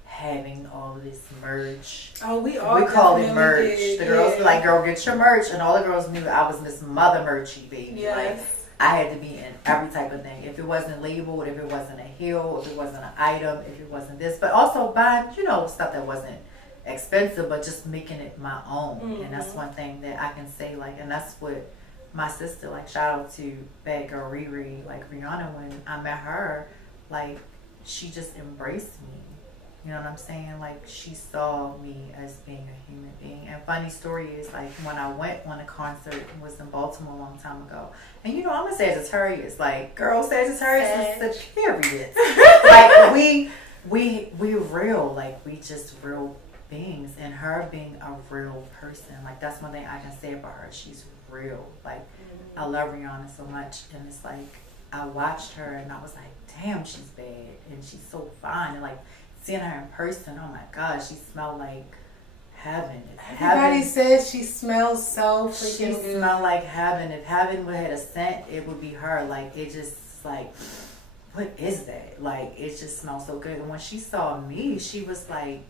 having all of this merch. Oh, we call it merch. The girls be like, girl, get your merch. And all the girls knew I was Miss Mother Merchy, baby. Yes. Like, I had to be in every type of thing. If it wasn't labeled, if it wasn't a heel, if it wasn't an item, if it wasn't this. But also buying, stuff that wasn't expensive, but just making it my own. Mm-hmm. And that's one thing that I can say, like, and that's what my sister, like, shout out to Bad Girl Riri, like, Rihanna, when I met her, like, she just embraced me. You know what I'm saying? Like, she saw me as being a human being. And funny story is, like, when I went on a concert, it was in Baltimore a long time ago. And, I'm a Sagittarius. Like, girl, Sagittarius is such period. Like, we real. Like, we just real beings. And her being a real person, like, that's one thing I can say about her. She's real. Like, I love Rihanna so much. And it's like, I watched her and I was like, damn, she's bad. And she's so fine. And, like, seeing her in person, oh my God, she smelled like heaven. Everybody says she smells so freaking good. She smelled like heaven. If heaven would have a scent, it would be her. Like, it just, like, what is that? Like, it just smells so good. And when she saw me, she was like,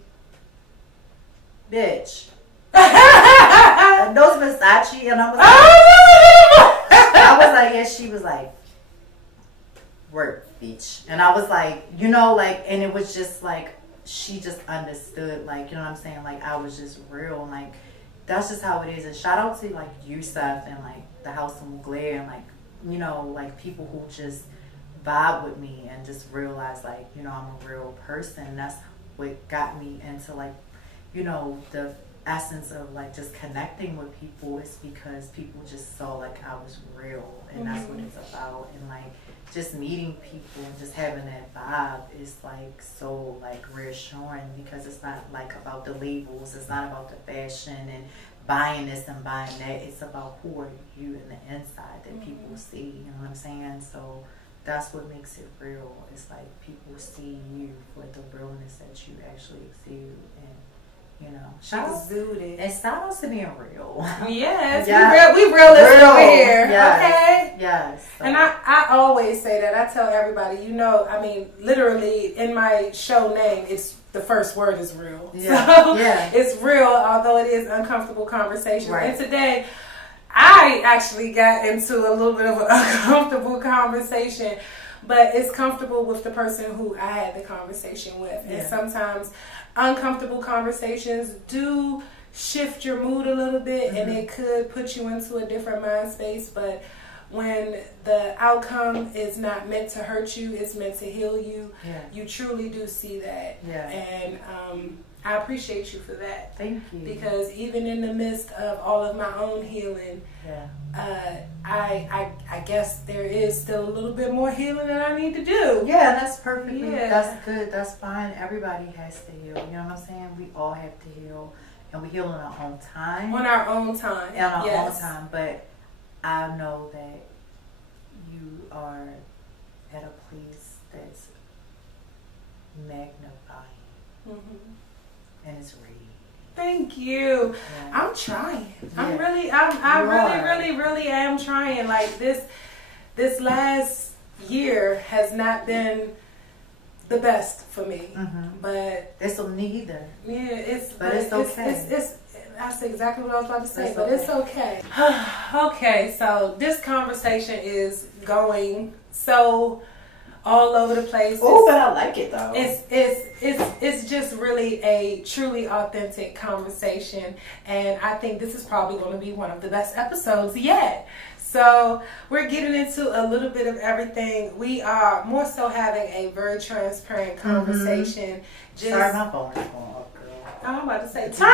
bitch. And those Versace, and I was like, yeah, she was like, work, bitch. And I was like, and it was just like, she just understood, like, you know what I'm saying? Like, I was just real, and like, that's just how it is. And shout out to, like, Yusuf and, like, the House of Mugler, and, like, like, people who just vibe with me and just realize, like, I'm a real person. That's what got me into, like, the essence of, like, just connecting with people is because people just saw, like, I was real, and that's what it's about. And, like, just meeting people and just having that vibe is, like, so, like, reassuring, because it's not, like, about the labels. It's not about the fashion and buying this and buying that. It's about who are you in the inside that people see. You know what I'm saying? So that's what makes it real. It's like people see you for the realness that you actually exude. And shout out to being real. Yes, we realists over here. Yes. Okay. Yes. So. And I always say that. I tell everybody, I mean, literally in my show name, it's the first word is real. Yeah. So it's real, although it is uncomfortable conversation. Right. And today, I actually got into a little bit of an uncomfortable conversation. But it's comfortable with the person who I had the conversation with. And sometimes uncomfortable conversations do shift your mood a little bit, and it could put you into a different mind space. But when the outcome is not meant to hurt you, it's meant to heal you, you truly do see that. And I appreciate you for that. Thank you. Because even in the midst of all of my own healing, I guess there is still a little bit more healing that I need to do. Yeah, that's perfect. That's good. That's fine. Everybody has to heal. You know what I'm saying? We all have to heal. And we heal in our own time. On our own time. On our own time. But I know that you are at a place that's magnifying. And it's radiating. Thank you. Yeah. I'm trying. Yeah. I really am trying. Like this last year has not been the best for me. But it's neither. Yeah, but it's okay. It's that's exactly what I was about to say, but it's okay. Okay, so this conversation is going so all over the place. Oh, but I like it though. It's just really a truly authentic conversation, and I think this is probably going to be one of the best episodes yet. So we're getting into a little bit of everything. We are more so having a very transparent conversation. Sorry, my phone is going off, girl. I'm about to say, turn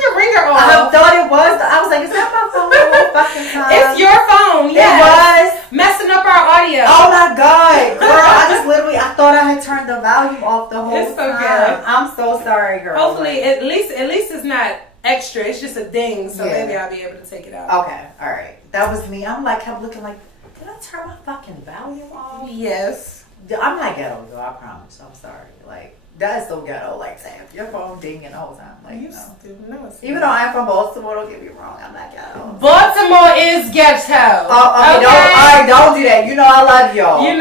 your ringer off. I thought it was. I was like, is that my phone the whole fucking time? It's your phone. Yes. It was messing up our audio. Oh my God, girl! I thought I had turned the volume off the whole time. Okay. I'm so sorry, girl. Hopefully, at least it's not extra. It's just a ding, so maybe I'll be able to take it out. Okay, all right. That was me. I'm like, kept looking like, did I turn my fucking volume off? Yes. I'm not ghetto, though. I promise. I'm sorry. Like, That is so ghetto. Like, saying your phone dinging all the time. Like, Even though I'm from Baltimore, don't get me wrong, I'm not ghetto. Baltimore is ghetto. Okay. Don't do that. You know I love y'all. Don't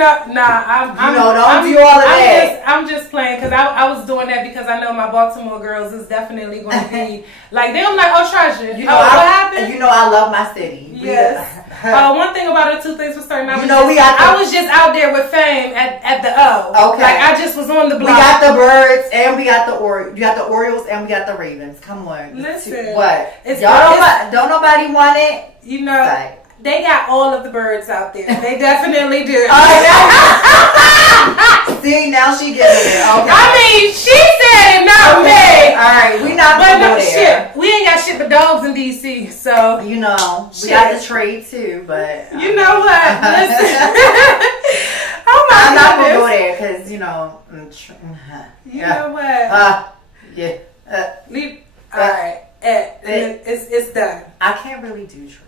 do all of that. I'm just playing because I was doing that because I know my Baltimore girls is definitely going to be like they're like, oh, Treasure. What happened? You know I love my city. Yes. One thing about it, two things for certain. I was just out there with Fame at the O. Okay. Like I just was on the block. We got the birds and we got the you got the Orioles and we got the Ravens. Come on. Listen. What? Don't nobody want it? You know. Like, they got all of the birds out there. They definitely do. See, now she getting it. Okay. I mean, she said it, not me. All right, we not gonna go there. Shit. We ain't got shit but dogs in DC, so we got the trade too. But you know what? Listen. I'm not gonna go there because you know what? Yeah. All right. It's done. I can't really do trade.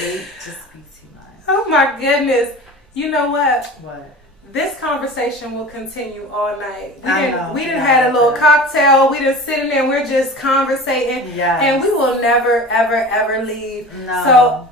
They just be too much. Oh my goodness. You know what? What? This conversation will continue all night. We didn't had a little cocktail. We didn't sit in there and we're just conversating. Yes. And we will never, ever, ever leave. No.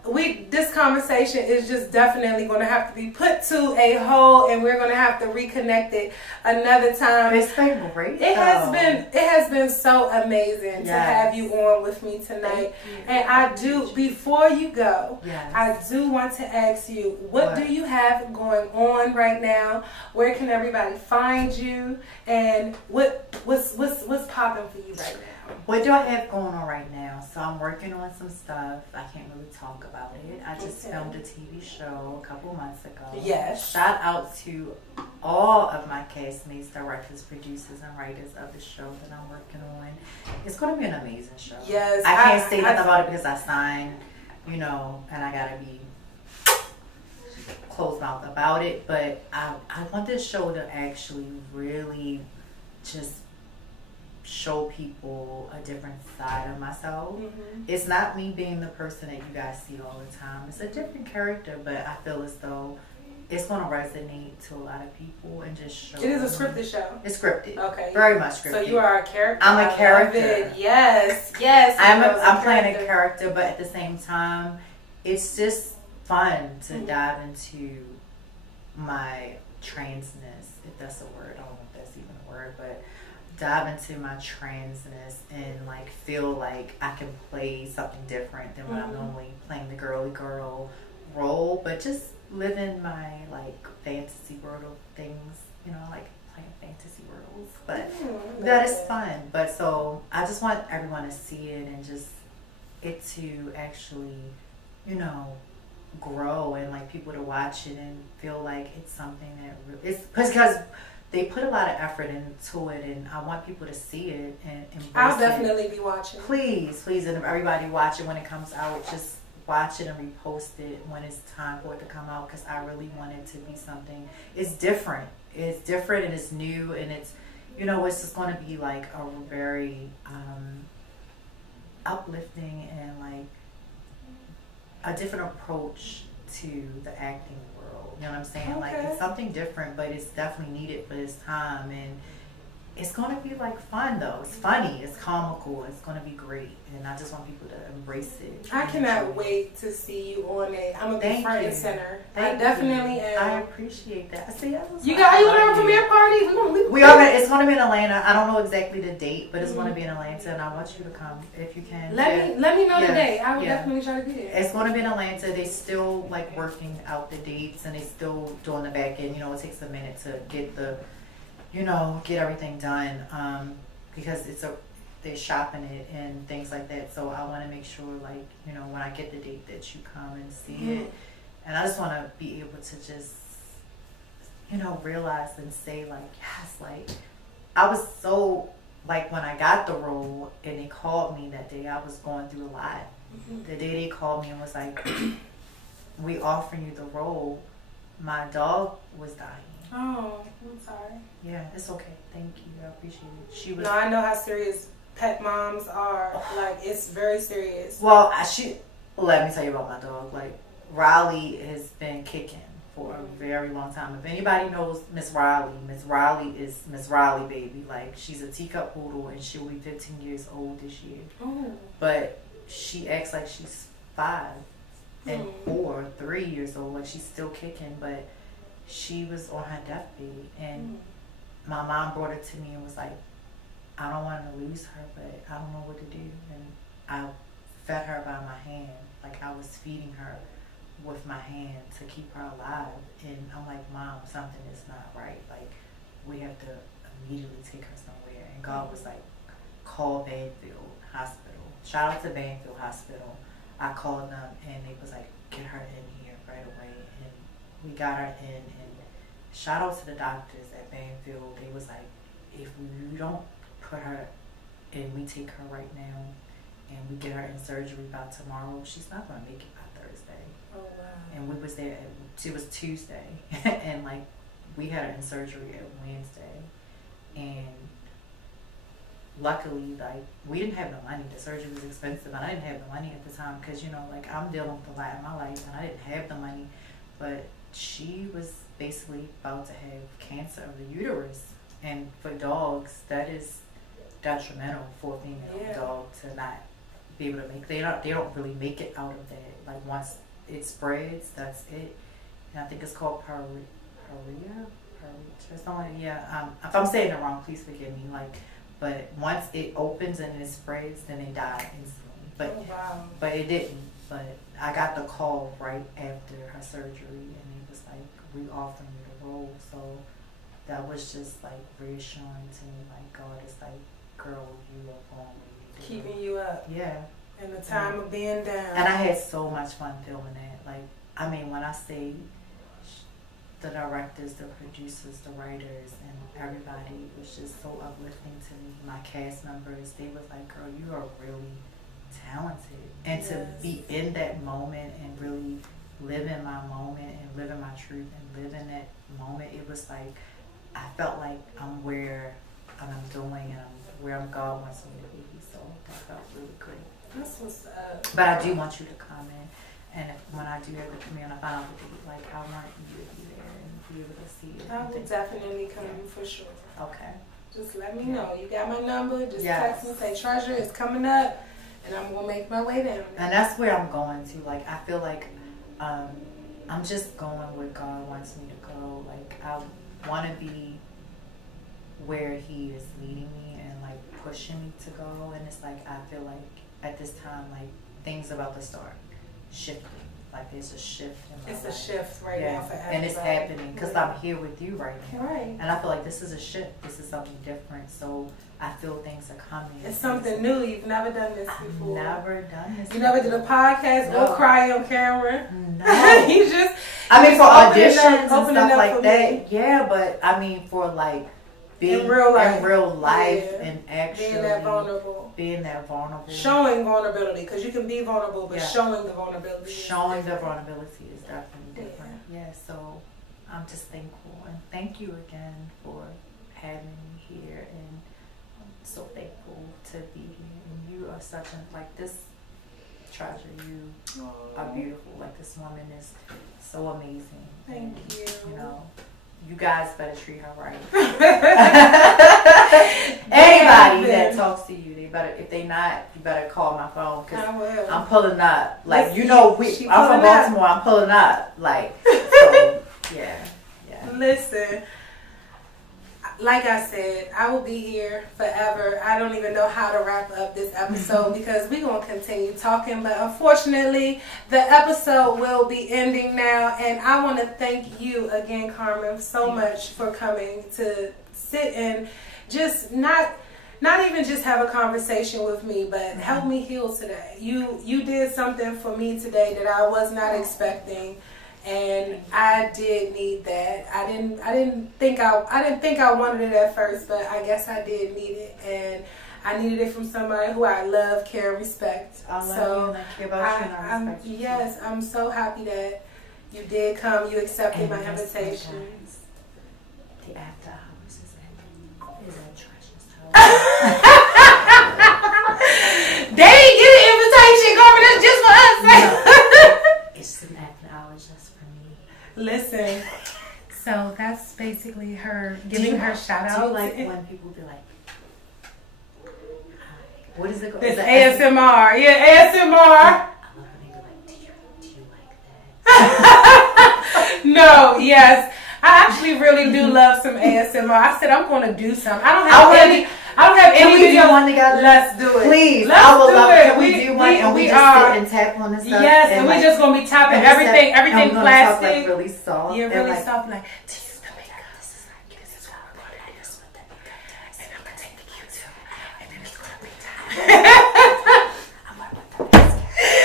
So this conversation is just definitely going to have to be put to a hold and we're going to have to reconnect it another time. It's been great. It has been so amazing to have you on with me tonight. And before you go, I do want to ask you, what do you have going on right now? Where can everybody find you? And what's popping for you right now? What do I have going on right now? So I'm working on some stuff. I can't really talk about it. I just filmed a TV show a couple months ago. Yes. Shout out to all of my castmates, directors, producers, and writers of the show that I'm working on. It's going to be an amazing show. Yes. I can't say nothing about it because I signed, and I got to be closed mouth about it, but I want this show to actually really just show people a different side of myself. Mm-hmm. It's not me being the person that you guys see all the time. It's a different character, but I feel as though it's going to resonate to a lot of people and just show. It is a scripted show. It's scripted. Okay. Very much scripted. So you are a character. I'm a character. Yes. I'm playing a character, but at the same time, it's just fun to dive into my transness, if that's a word. I don't know if that's even a word, but dive into my transness and like feel like I can play something different than what I'm normally playing, the girly girl role, but just living my like fantasy world of things, like playing fantasy worlds. But that is fun. But so I just want everyone to see it and just it to actually, grow and like people to watch it and feel like it's something that it's because they put a lot of effort into it, and I want people to see it and embrace it. I'll definitely be watching. Please, and if everybody watch it when it comes out, just watch it and repost it when it's time for it to come out, because I really want it to be something. It's different. It's different and it's new, and it's it's just going to be like a very uplifting and like a different approach to the acting world. You know what I'm saying? Okay. Like it's something different, but it's definitely needed for this time, and it's going to be like fun though. It's funny, it's comical, it's going to be great, and I just want people to embrace it. I cannot wait to see you on it. I'm gonna be front and center. I definitely am. I appreciate that. See, you got a premiere party? We are. It's going to be in Atlanta. I don't know exactly the date, but it's going to be in Atlanta, and I want you to come if you can. Let me know the date. I will definitely try to be there. It's going to be in Atlanta. They still like working out the dates, and they still doing the back end. It takes a minute to get the. Get everything done because they're shopping it and things like that. So I want to make sure, like, when I get the date that you come and see it. And I just want to be able to just, realize and say, like, yes, like, I was so, like, when I got the role and they called me that day, I was going through a lot. The day they called me and was like, we offering you the role, my dog was dying. Oh, I'm sorry. Yeah, it's okay. Thank you. I appreciate it. No, I know how serious pet moms are. Like, it's very serious. Well, let me tell you about my dog. Like, Riley has been kicking for a very long time. If anybody knows Miss Riley is Miss Riley, baby. Like, she's a teacup poodle, and she'll be 15 years old this year. Oh. But she acts like she's 5 and 3 years old, like she's still kicking. But she was on her deathbed, and my mom brought her to me and was like, I don't want to lose her, but I don't know what to do. And I fed her by my hand. Like, I was feeding her with my hand to keep her alive. And I'm like, Mom, something is not right. Like, we have to immediately take her somewhere. And God was like, call Banfield Hospital. Shout out to Banfield Hospital. I called them, and they was like, get her in here right away. And we got her in, and shout out to the doctors at Banfield. They was like, if we don't put her in, we take her right now, and we get her in surgery by tomorrow, she's not going to make it by Thursday. Oh, wow. And we was there, it was Tuesday, and like, we had her in surgery at Wednesday, and luckily, like, we didn't have the money. The surgery was expensive, and I didn't have the money at the time, because, you know, like, I'm dealing with a lot in my life, and I didn't have the money. But she was basically about to have cancer of the uterus, and for dogs, that is detrimental for a female dog to not be able to make. They don't really make it out of that. Like, once it spreads, that's it. And I think it's called pyorrhea or something. Yeah. If I'm saying it wrong, please forgive me. Like, but once it opens and it spreads, then they die instantly. But it didn't. But I got the call right after her surgery, and it was like, we offering me the role. So that was just like reassuring to me. Like, God is like, girl, you are going with me. Keeping you up. Yeah. In the time of being down. And I had so much fun filming that. Like, I mean, when I say the directors, the producers, the writers, and everybody was just so uplifting to me. My cast members, they was like, girl, you are really talented. And to be in that moment and really live in my moment and live in my truth and live in that moment, it was like, I felt like I'm where I'm doing and I'm where God wants me to be. So that felt really great. That's what's up. But I do want you to come in, and when I do have the premiere and I find out the date, like, I want you to be there and be able to see it. I will definitely come in for sure. Okay. Just let me know. You got my number. Just text me, say Treasure is coming up, and I'm gonna make my way down. And that's where I'm going to. Like, I feel like I'm just going where God wants me to go. Like, I want to be where He is leading me and like pushing me to go. And it's like, I feel like at this time, like, things about to start shifting. Like, there's a shift in my life. It's a shift right now for everybody. And it's happening because I'm here with you right now. Right. And I feel like this is a shift. This is something different. So I feel things are coming. It's something new. You've never done this before. I've never done this. You never did a podcast or cry on camera. No. You just. I mean, for auditions and stuff like that. Yeah, but I mean, for like being in real life and actually being that vulnerable. Showing vulnerability, because you can be vulnerable, but showing the vulnerability. Showing the vulnerability is definitely different. Yeah, so I'm just thankful. And thank you again for having me here. And I'm so thankful to be here. And you are such a, like, this Treasure, you are beautiful. Like, this woman is so amazing. Thank you. You know, you guys better treat her right. Anybody that talks to you, they better. If they not, you better call my phone, because I'm pulling up. Like, you know, I'm from Baltimore. I'm pulling up. Like, so, yeah. Listen, like I said, I will be here forever. I don't even know how to wrap up this episode because we're going to continue talking. But unfortunately, the episode will be ending now. And I want to thank you again, Carmen, so much for coming to sit and just not even just have a conversation with me, but help me heal today. You did something for me today that I was not expecting. And I did need that. I didn't think I wanted it at first, but I guess I did need it, and I needed it from somebody who I love, care, respect. I love you and I care about you and I respect you. Yes, I'm so happy that you did come. You accepted my invitation. The after hours is at Treasure's house. They ain't get an invitation, Carmen. That's just for us. No, it's an after hours just for me. Listen. So that's basically her giving her shout out. Do you like when people be like, what is it called? It's ASMR. Yeah, ASMR. I love when they be like, do you like that? No, yes. I actually really do love some ASMR. I said I'm going to do some. I don't have any video. One together? Let's do it. Please. I will love it. Can we do one and we just sit and tap on this stuff? Yes, and we just going to be tapping everything plastic. Talk like really soft. Yeah, really like, soft. Like, this is what we're going to do. This is what that makeup. And I'm going to take the Q-tip. And then it's going to be time. I'm going to put the mascara.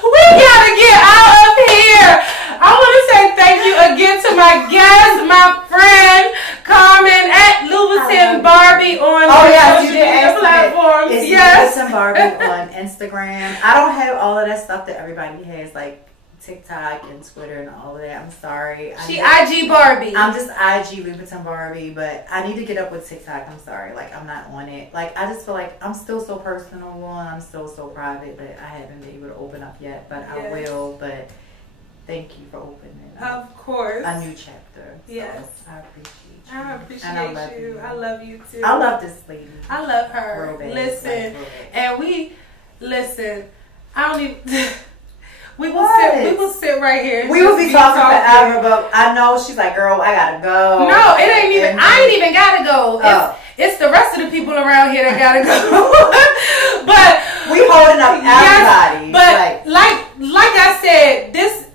We gotta get out of here. I want to say thank you again to my guest, my friend Carmen at Louboutin Barbie on social media platforms. It's yes, Louboutin Barbie on Instagram. I don't have all of that stuff that everybody has, like TikTok and Twitter and all of that. I'm sorry. IG Barbie. I'm just IG Louboutin Barbie, but I need to get up with TikTok. I'm sorry. Like, I'm not on it. Like, I just feel like I'm still so personal and I'm still so private, but I haven't been able to open up yet. But I will. But thank you for opening of course a new chapter. Yes, so I appreciate you. I appreciate you. I love you too. I love this lady. I love her. Listen, and we listen. I don't even. We will sit right here. We will be talking forever, but I know she's like, girl, I gotta go. No, it ain't even. I ain't even gotta go. It's the rest of the people around here that gotta go. But we holding up everybody. But like I said, this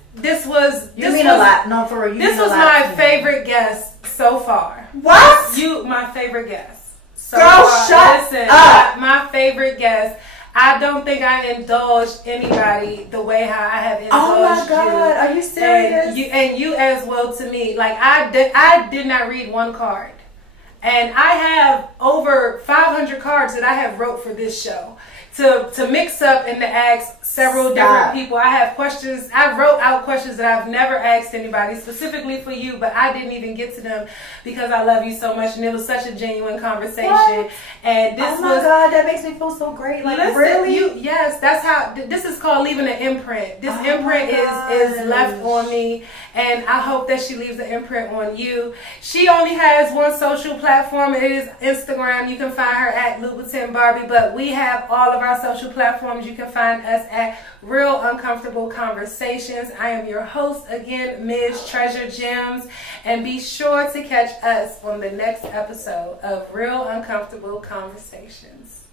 was. You mean a lot. No, for real. This was my favorite guest so far. What? My favorite guest. So girl, far. shut up. My favorite guest. I don't think I indulged anybody the way how I have indulged you. Oh my God, are you serious? And you as well to me. Like I did not read one card. And I have over 500 cards that I have wrote for this show to mix up and to ask several different people. I have questions. I wrote out questions that I've never asked anybody specifically for you, but I didn't even get to them because I love you so much, and it was such a genuine conversation. What? And this oh my God, that makes me feel so great. Like, listen, really? Yes, that's how. This is called leaving an imprint. This imprint is left on me, and I hope that she leaves an imprint on you. She only has one social platform. It is Instagram. You can find her at Louboutin Barbie, but we have all of our social platforms. You can find us at Real Uncomfortable Conversations. I am your host again, Ms. Treasure Gems, and be sure to catch us on the next episode of Real Uncomfortable Conversations.